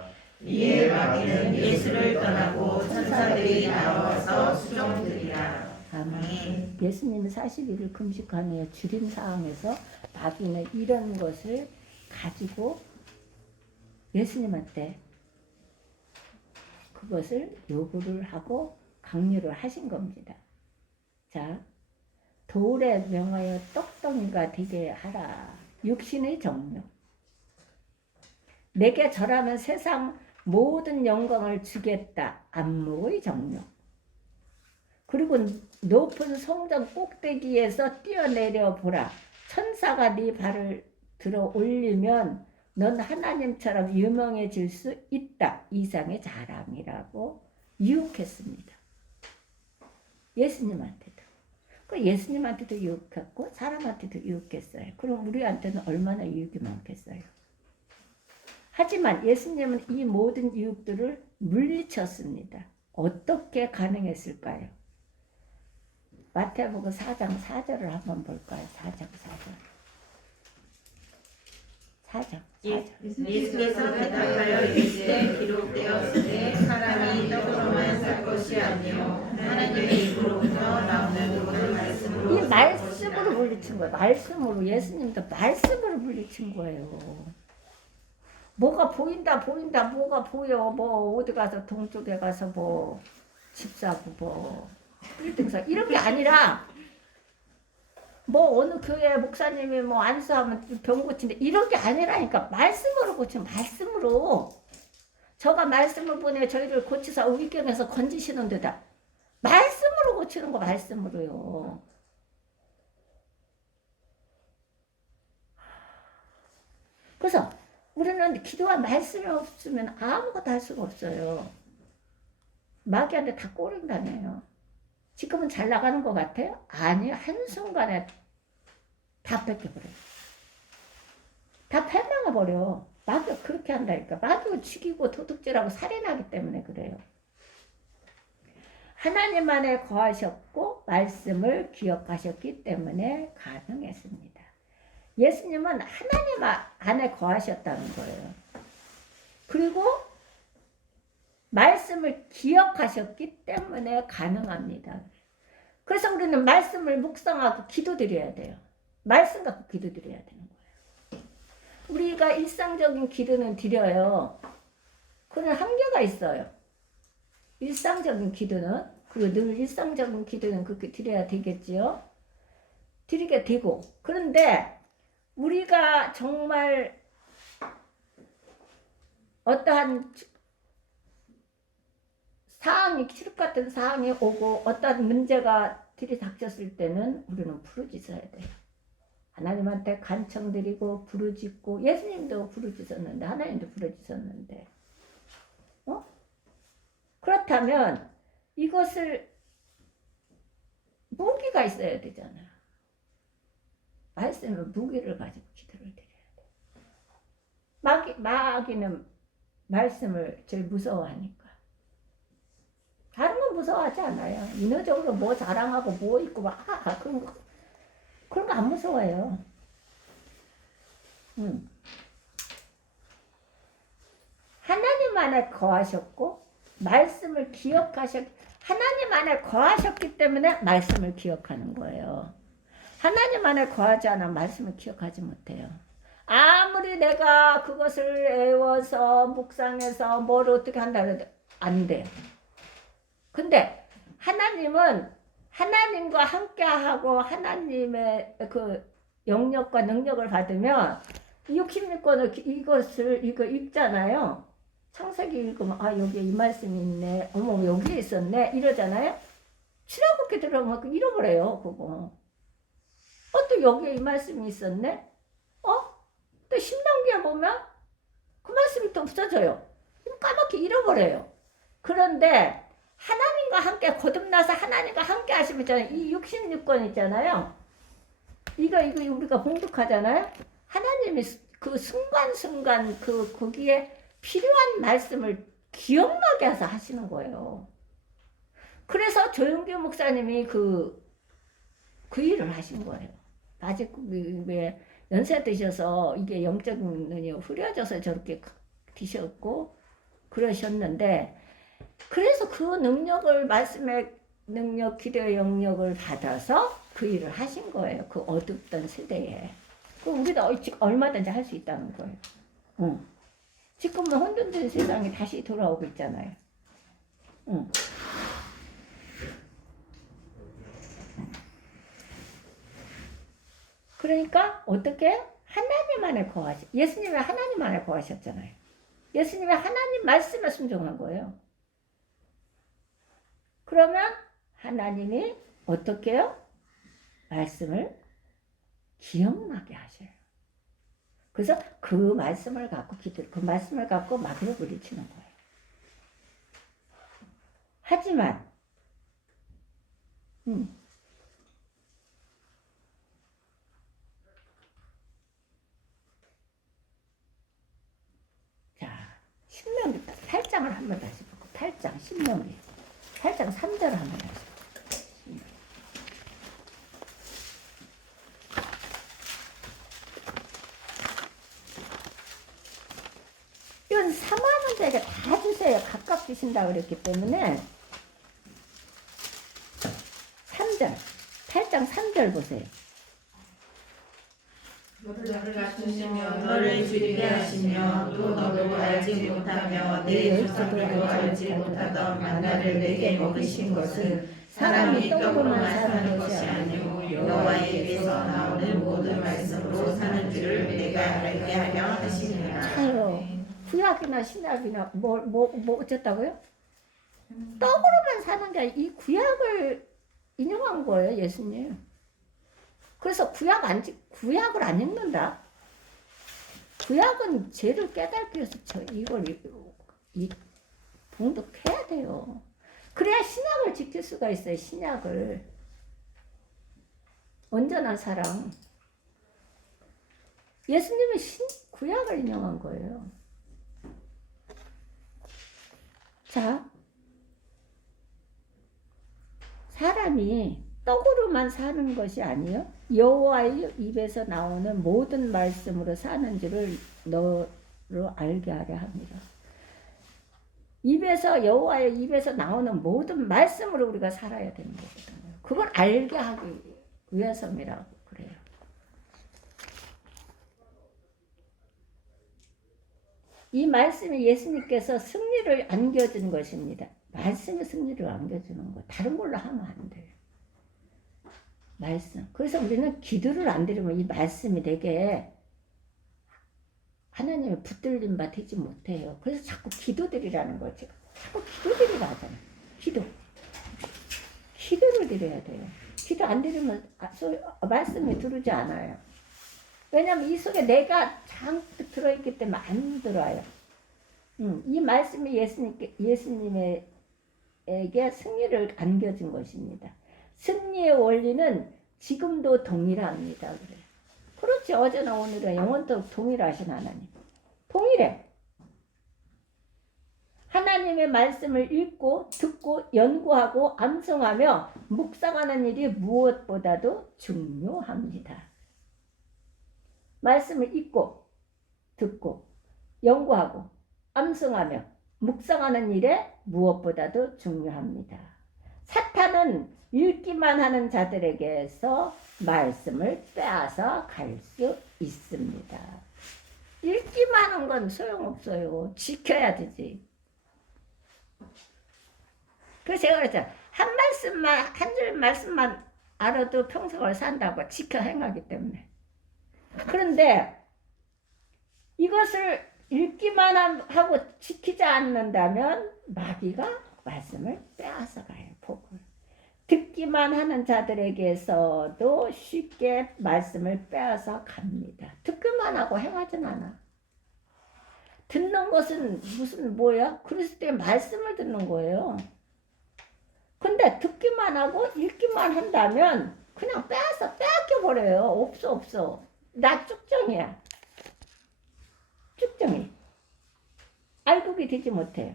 이에 마귀는 예수를 떠나고 천사들이 나와서 수종드리라. 아멘. 예수님이 40일을 금식하며 줄인 상황에서 마귀는 이런 것을 가지고 예수님한테 그것을 요구를 하고 강요를 하신 겁니다. 자, 돌에 명하여 떡덩이가 되게 하라. 육신의 정욕. 내게 절하면 세상 모든 영광을 주겠다. 안목의 정욕. 그리고 높은 성전 꼭대기에서 뛰어내려 보라. 천사가 네 발을 들어 올리면 넌 하나님처럼 유명해질 수 있다. 이상의 자랑이라고 유혹했습니다. 예수님한테도. 그 예수님한테도 유혹했고 사람한테도 유혹했어요. 그럼 우리한테는 얼마나 유혹이 많겠어요. 하지만 예수님은 이 모든 유혹들을 물리쳤습니다. 어떻게 가능했을까요? 마태복음 4장 4절을 한번 볼까요? 4장 4절. 예수께서 대답하여 이르시되 기록되었으되 사람이 떡으로만 살 것이 아니요 하나님의 입으로부터 나오는 모든 말씀으로 이 말씀으로 물리친 거예요. 말씀으로. 예수님도 말씀으로 물리친 거예요. 뭐가 보인다 뭐가 보여 뭐 어디 가서 동쪽에 가서 뭐 집 사고 뭐 빌딩사 이런 게 아니라 뭐 어느 교회 목사님이 뭐 안수하면 병 고친다 이런 게 아니라니까 말씀으로 고치는 말씀으로 저가 말씀을 보내 저희를 고치사 위경에서 건지시는 데다 말씀으로 고치는 거 말씀으로요. 그래서 우리는 기도와 말씀이 없으면 아무것도 할 수가 없어요. 마귀한테 다 꼬린다네요. 지금은 잘 나가는 것 같아요? 아니요. 한순간에 다 뺏겨버려요. 다 패망해버려. 마귀가 그렇게 한다니까. 마귀가 죽이고 도둑질하고 살인하기 때문에 그래요. 하나님 안에 거하셨고 말씀을 기억하셨기 때문에 가능했습니다. 예수님은 하나님 안에 거하셨다는 거예요. 그리고 말씀을 기억하셨기 때문에 가능합니다. 그래서 우리는 말씀을 묵상하고 기도드려야 돼요. 말씀 갖고 기도드려야 되는 거예요. 우리가 일상적인 기도는 드려요. 그건 한계가 있어요. 일상적인 기도는 그리고 늘 일상적인 기도는 그렇게 드려야 되겠지요. 드리게 되고 그런데 우리가 정말 어떠한 상황이 칠흑 같은 상황이 오고 어떤 문제가 들이닥쳤을 때는 우리는 부르짖어야 돼요. 하나님한테 간청드리고 부르짖고 예수님도 부르짖었는데 하나님도 부르짖었는데 그렇다면 이것을 무기가 있어야 되잖아요. 말씀은 무기를 가지고 기도를 드려야 돼요. 마귀는 말씀을 제일 무서워하니까. 다른 건 무서워하지 않아요. 인어적으로 뭐 자랑하고 뭐 있고 막 그런 거 안 무서워해요. 하나님 안에 거하셨고 말씀을 하나님 안에 거하셨기 때문에 말씀을 기억하는 거예요. 하나님 안에 거하지 않아 말씀을 기억하지 못해요. 아무리 내가 그것을 외워서 묵상해서 뭘 어떻게 한다 해도 안 돼요. 근데 하나님은 하나님과 함께하고 하나님의 그 영역과 능력을 받으면 66권을 이거 읽잖아요. 창세기 읽으면 여기에 이 말씀이 있네. 어머 여기에 있었네. 이러잖아요. 치라고 들어가면 잃어버려요. 그거. 또 여기에 이 말씀이 있었네. 또 신명기에 보면 그 말씀이 또 없어져요. 까맣게 잃어버려요. 그런데 하나님과 함께 거듭나서 하나님과 함께 하시면 있잖아요. 이 66권 있잖아요. 이거 우리가 봉독하잖아요. 하나님이 그 순간순간 거기에 필요한 말씀을 기억나게 해서 하시는 거예요. 그래서 조용기 목사님이 그 일을 하신 거예요. 아직 왜 연세 드셔서 이게 영적인 눈이 흐려져서 저렇게 드셨고 그러셨는데 그래서 그 능력을 말씀의 능력, 기도의 영역을 받아서 그 일을 하신 거예요. 그 어둡던 시대에. 우리도 얼마든지 할 수 있다는 거예요. 지금은 혼돈된 세상이 다시 돌아오고 있잖아요. 그러니까 어떻게 하나님 안에 예수님이 하나님 안에 거하셨잖아요. 예수님이 하나님 말씀에 순종한 거예요. 그러면 하나님이 어떻게 해요? 말씀을 기억나게 하셔요. 그래서 그 말씀을 갖고 그 말씀을 갖고 마귀를 물리치는 거예요. 하지만 자, 신명기 8장을 한번 다시 보고 8장 신명기 8장 3절을 한번 다시 보고 이건 사모하는 자에게 다 주세요. 각각 주신다고 그랬기 때문에 3절 8장 3절 보세요. 너를 갖추시며 너를 줄이게 하시며 또 너도 알지 못하며 내 조상들도 알지 못하던 만나를 내게 먹이신 것은 사람이 떡으로만 사는 것이 아니오 여호와의 입에서 나오는 모든 말씀으로 사는 줄을 내가 알게 하려 하시니라. 자요. 구약이나 신약이나 뭐 어쨌다고요? 떡으로만 사는 게 아니라 이 구약을 인용한 거예요, 예수님. 그래서 구약을 안 읽는다. 구약은 죄를 깨닫기 위해서 이걸 봉독해야 돼요. 그래야 신약을 지킬 수가 있어요. 신약을. 온전한 사랑. 예수님이 구약을 인용한 거예요. 자, 사람이 떡으로만 사는 것이 아니요 여호와의 입에서 나오는 모든 말씀으로 사는 줄을 너로 알게 하려 합니다. 여호와의 입에서 나오는 모든 말씀으로 우리가 살아야 되는 거거든요. 그걸 알게 하기 위해서이라고 그래요. 이 말씀이 예수님께서 승리를 안겨준 것입니다. 말씀이 승리를 안겨주는 거. 다른 걸로 하면 안 돼요. 말씀. 그래서 우리는 기도를 안 드리면 이 말씀이 되게 하나님의 붙들림 바 되지 못해요. 그래서 자꾸 기도드리라는 거죠. 자꾸 기도드리라 하잖아요. 기도를 드려야 돼요. 기도 안 드리면 말씀이 들어오지 않아요. 왜냐하면 이 속에 내가 잔뜩 들어있기 때문에 안 들어와요. 이 말씀이 예수님에게 승리를 안겨준 것입니다. 승리의 원리는 지금도 동일합니다. 그래. 그렇지. 어제나 오늘은 영원토록 동일하신 하나님. 동일해. 하나님의 말씀을 읽고 듣고 연구하고 암송하며 묵상하는 일이 무엇보다도 중요합니다. 말씀을 읽고 듣고 연구하고 암송하며 묵상하는 일에 무엇보다도 중요합니다. 사탄은 읽기만 하는 자들에게서 말씀을 빼앗아 갈 수 있습니다. 읽기만 하는 건 소용없어요. 지켜야 되지. 그래서 제가 그랬잖아요. 한 줄 말씀만 알아도 평생을 산다고 지켜 행하기 때문에. 그런데 이것을 읽기만 하고 지키지 않는다면 마귀가 말씀을 빼앗아 가요. 복을. 듣기만 하는 자들에게서도 쉽게 말씀을 빼앗아 갑니다. 듣기만 하고 행하진 않아. 듣는 것은 뭐야? 그리스도의 말씀을 듣는 거예요. 근데 듣기만 하고 읽기만 한다면 그냥 빼앗겨버려요. 없어. 나 쭉정이야. 쭉정이. 알곡이 되지 못해요.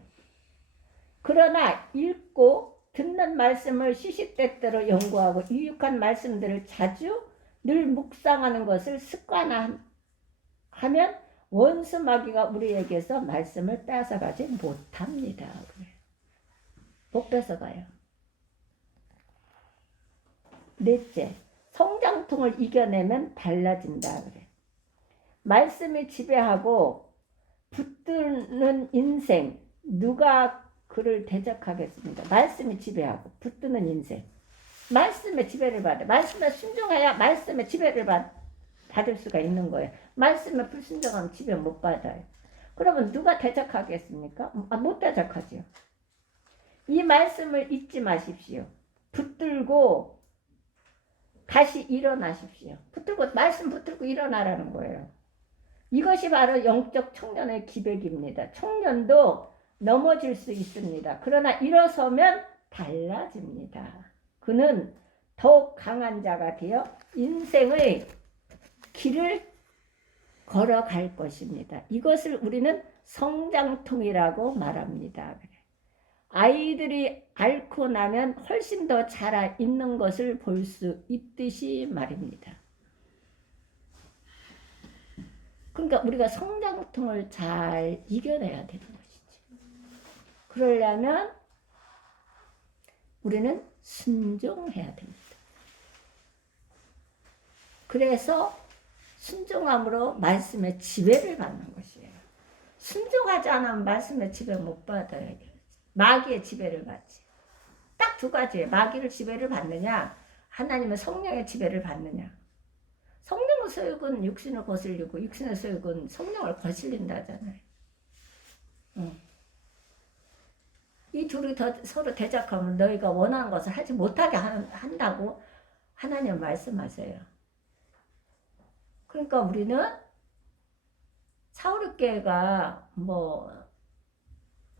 그러나 읽고 듣는 말씀을 시시때때로 연구하고 유익한 말씀들을 자주 늘 묵상하는 것을 습관화하면 원수 마귀가 우리에게서 말씀을 뺏어가지 못합니다. 못 뺏어가요. 넷째, 성장통을 이겨내면 달라진다. 그래. 말씀이 지배하고 붙드는 인생, 누가 그를 대적하겠습니다. 말씀이 지배하고 붙드는 인생. 말씀의 지배를 받아. 말씀에 순종해야 말씀의 지배를 받을 수가 있는 거예요. 말씀에 불순종하면 지배 못 받아요. 그러면 누가 대적하겠습니까? 못 대적하죠. 이 말씀을 잊지 마십시오. 붙들고 다시 일어나십시오. 말씀 붙들고 일어나라는 거예요. 이것이 바로 영적 청년의 기백입니다. 청년도 넘어질 수 있습니다. 그러나 일어서면 달라집니다. 그는 더욱 강한 자가 되어 인생의 길을 걸어갈 것입니다. 이것을 우리는 성장통이라고 말합니다. 아이들이 앓고 나면 훨씬 더 자라 있는 것을 볼 수 있듯이 말입니다. 그러니까 우리가 성장통을 잘 이겨내야 되는 것이지. 그러려면 우리는 순종해야 됩니다. 그래서 순종함으로 말씀의 지배를 받는 것이에요. 순종하지 않으면 말씀의 지배 못 받아요. 마귀의 지배를 받지. 딱 두 가지예요. 마귀를 지배를 받느냐, 하나님의 성령의 지배를 받느냐. 성령의 소욕은 육신을 거슬리고 육신의 소욕은 성령을 거슬린다잖아요. 이 둘이 서로 대적하면 너희가 원하는 것을 하지 못하게 한다고 하나님 말씀하세요. 그러니까 우리는 사울교회가 뭐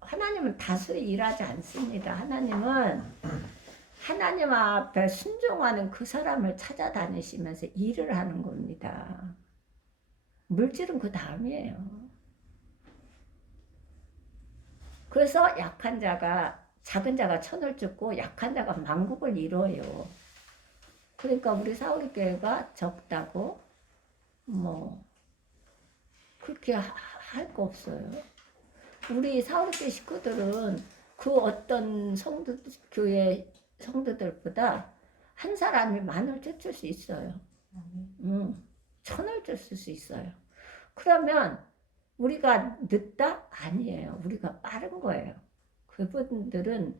하나님은 다수의 일하지 않습니다. 하나님은 하나님 앞에 순종하는 그 사람을 찾아다니시면서 일을 하는 겁니다. 물질은 그 다음이에요. 그래서 약한 자가 작은 자가 천을 쫓고 약한 자가 만국을 이뤄요. 그러니까 우리 사울교회가 적다고 뭐 그렇게 할 거 없어요. 우리 사울교회 식구들은 그 어떤 교회 성도들보다 한 사람이 만을 쫓을 수 있어요. 천을 쫓을 수 있어요. 그러면 우리가 늦다? 아니에요. 우리가 빠른 거예요. 그분들은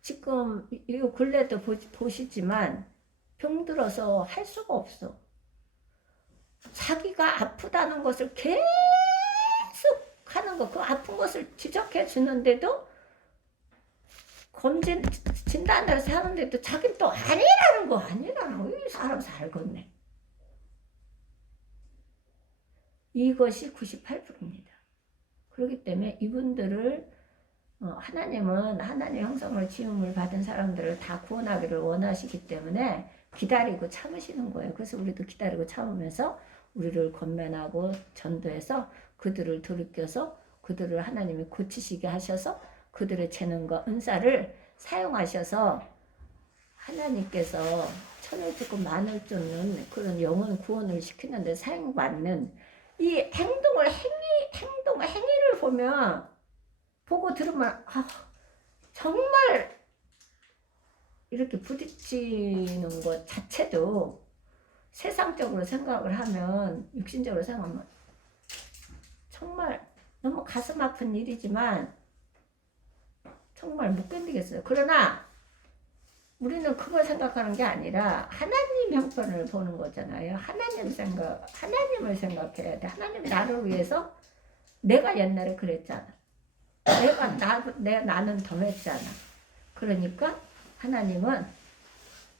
지금 이 근래도 보시지만 병들어서 할 수가 없어. 자기가 아프다는 것을 계속 하는 거, 그 아픈 것을 지적해 주는데도 진단을 해서 하는데도 자기는 또 아니라는 거. 이 사람 살겠네. 이것이 98%입니다. 그렇기 때문에 이분들을 하나님은 하나님의 형상으로 지음을 받은 사람들을 다 구원하기를 원하시기 때문에 기다리고 참으시는 거예요. 그래서 우리도 기다리고 참으면서 우리를 권면하고 전도해서 그들을 돌이켜서 그들을 하나님이 고치시게 하셔서 그들의 재능과 은사를 사용하셔서 하나님께서 천을 쫓고 만을 쫓는 그런 영혼 구원을 시키는 데 사용받는 이 행위를 보고 들으면 정말 이렇게 부딪히는 것 자체도 세상적으로 생각을 하면, 육신적으로 생각하면 정말 너무 가슴 아픈 일이지만 정말 못 견디겠어요. 그러나 우리는 그걸 생각하는 게 아니라 하나님 형편을 보는 거잖아요. 하나님을 생각해야 돼. 하나님이 나를 위해서, 내가 옛날에 그랬잖아. 나는 더 했잖아. 그러니까 하나님은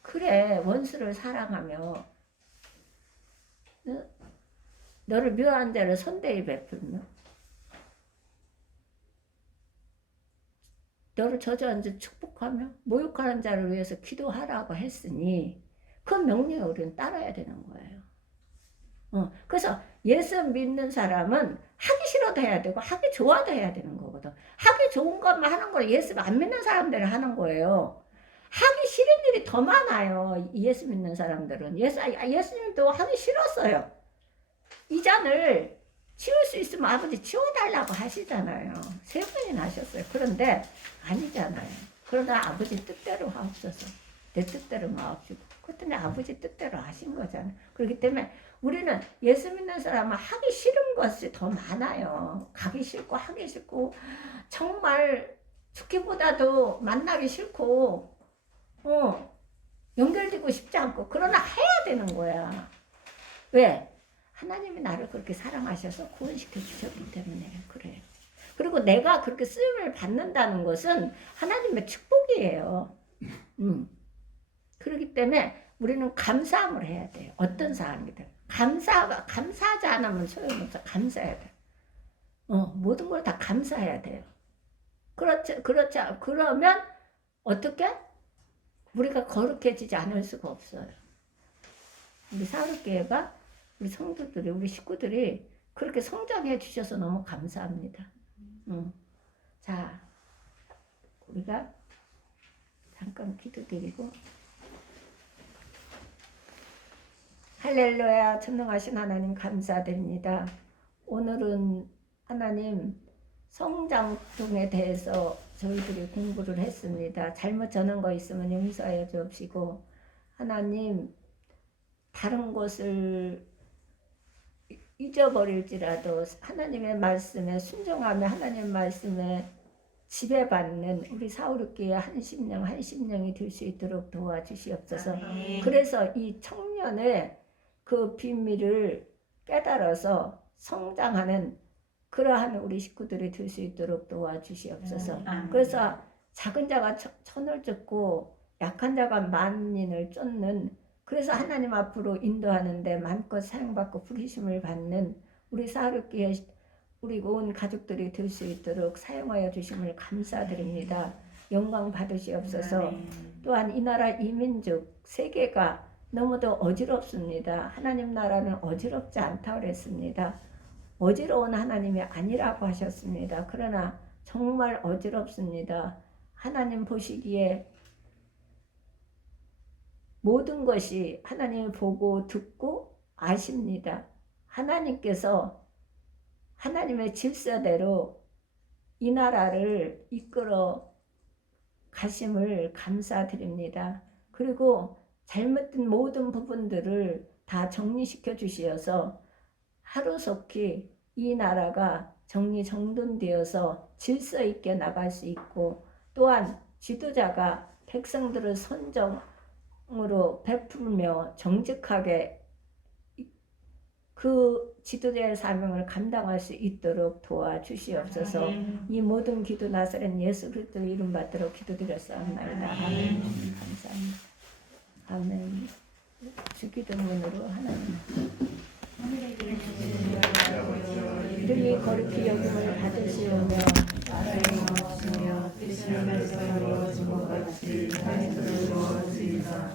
그래, 원수를 사랑하며 너를 묘한 자를 선대히 베풀며 너를 저주한 자 축복하며 모욕하는 자를 위해서 기도하라고 했으니 그 명령에 우리는 따라야 되는 거예요. 그래서 예수 믿는 사람은 하기 싫어도 해야 되고 하기 좋아도 해야 되는 거거든. 하기 좋은 것만 하는 걸 예수 안 믿는 사람들이 하는 거예요. 하기 싫은 일이 더 많아요. 예수 믿는 사람들은. 예수님도 하기 싫었어요. 이 잔을 치울 수 있으면 아버지 치워달라고 하시잖아요. 3번이나 하셨어요. 그런데 아니잖아요. 그러나 아버지 뜻대로 하옵소서. 내 뜻대로 마옵시고. 그랬더니 아버지 뜻대로 하신 거잖아요. 그렇기 때문에 우리는 예수 믿는 사람은 하기 싫은 것이 더 많아요. 가기 싫고 하기 싫고 정말 죽기보다도 만나기 싫고 연결되고 싶지 않고 그러나 해야 되는 거야. 왜? 하나님이 나를 그렇게 사랑하셔서 구원시켜 주셨기 때문에 그래요. 그리고 내가 그렇게 쓰임을 받는다는 것은 하나님의 축복이에요. 그렇기 때문에 우리는 감사함을 해야 돼요. 어떤 사람이든. 감사하지 않으면 소용없어. 감사해야 돼. 모든 걸 다 감사해야 돼요. 그렇죠. 그러면 어떻게? 우리가 거룩해지지 않을 수가 없어요. 우리 사울교회가 우리 성도들이, 우리 식구들이 그렇게 성장해 주셔서 너무 감사합니다. 자, 우리가 잠깐 기도드리고. 할렐루야, 전능하신 하나님 감사드립니다. 오늘은 하나님 성장통에 대해서 저희들이 공부를 했습니다. 잘못 전한 거 있으면 용서해 주옵시고, 하나님 다른 것을 잊어버릴지라도 하나님의 말씀에 순종하며 하나님의 말씀에 지배받는 우리 사우르교회 한 심령이 될 수 있도록 도와주시옵소서. 그래서 이 청년의 그 비밀을 깨달아서 성장하는 그러한 우리 식구들이 될 수 있도록 도와주시옵소서. 그래서 작은 자가 천을 쫓고 약한 자가 만인을 쫓는, 그래서 하나님 앞으로 인도하는데 마음껏 사용받고 부르심을 받는 우리 사르기에 우리 온 가족들이 될 수 있도록 사용하여 주심을 감사드립니다. 영광 받으시옵소서. 또한 이 나라 이 민족 세계가 너무도 어지럽습니다. 하나님 나라는 어지럽지 않다고 그랬습니다. 어지러운 하나님이 아니라고 하셨습니다. 그러나 정말 어지럽습니다. 하나님 보시기에 모든 것이 하나님을 보고 듣고 아십니다. 하나님께서 하나님의 질서대로 이 나라를 이끌어 가심을 감사드립니다. 그리고 잘못된 모든 부분들을 다 정리시켜 주시어서 하루속히 이 나라가 정리정돈되어서 질서 있게 나갈 수 있고, 또한 지도자가 백성들을 선정으로 베풀며 정직하게 그 지도자의 사명을 감당할 수 있도록 도와주시옵소서. 이 모든 기도 나사렛 예수 그리스도의 이름 받도록 기도드렸사옵나이다. 아멘. 감사합니다. 아멘. 주기도문으로 하나님 이름이 거룩히 여김을 받으시오며 나라의 없으며 뜻을 말씀하여 주것 같이 하늘에서 주옵소서.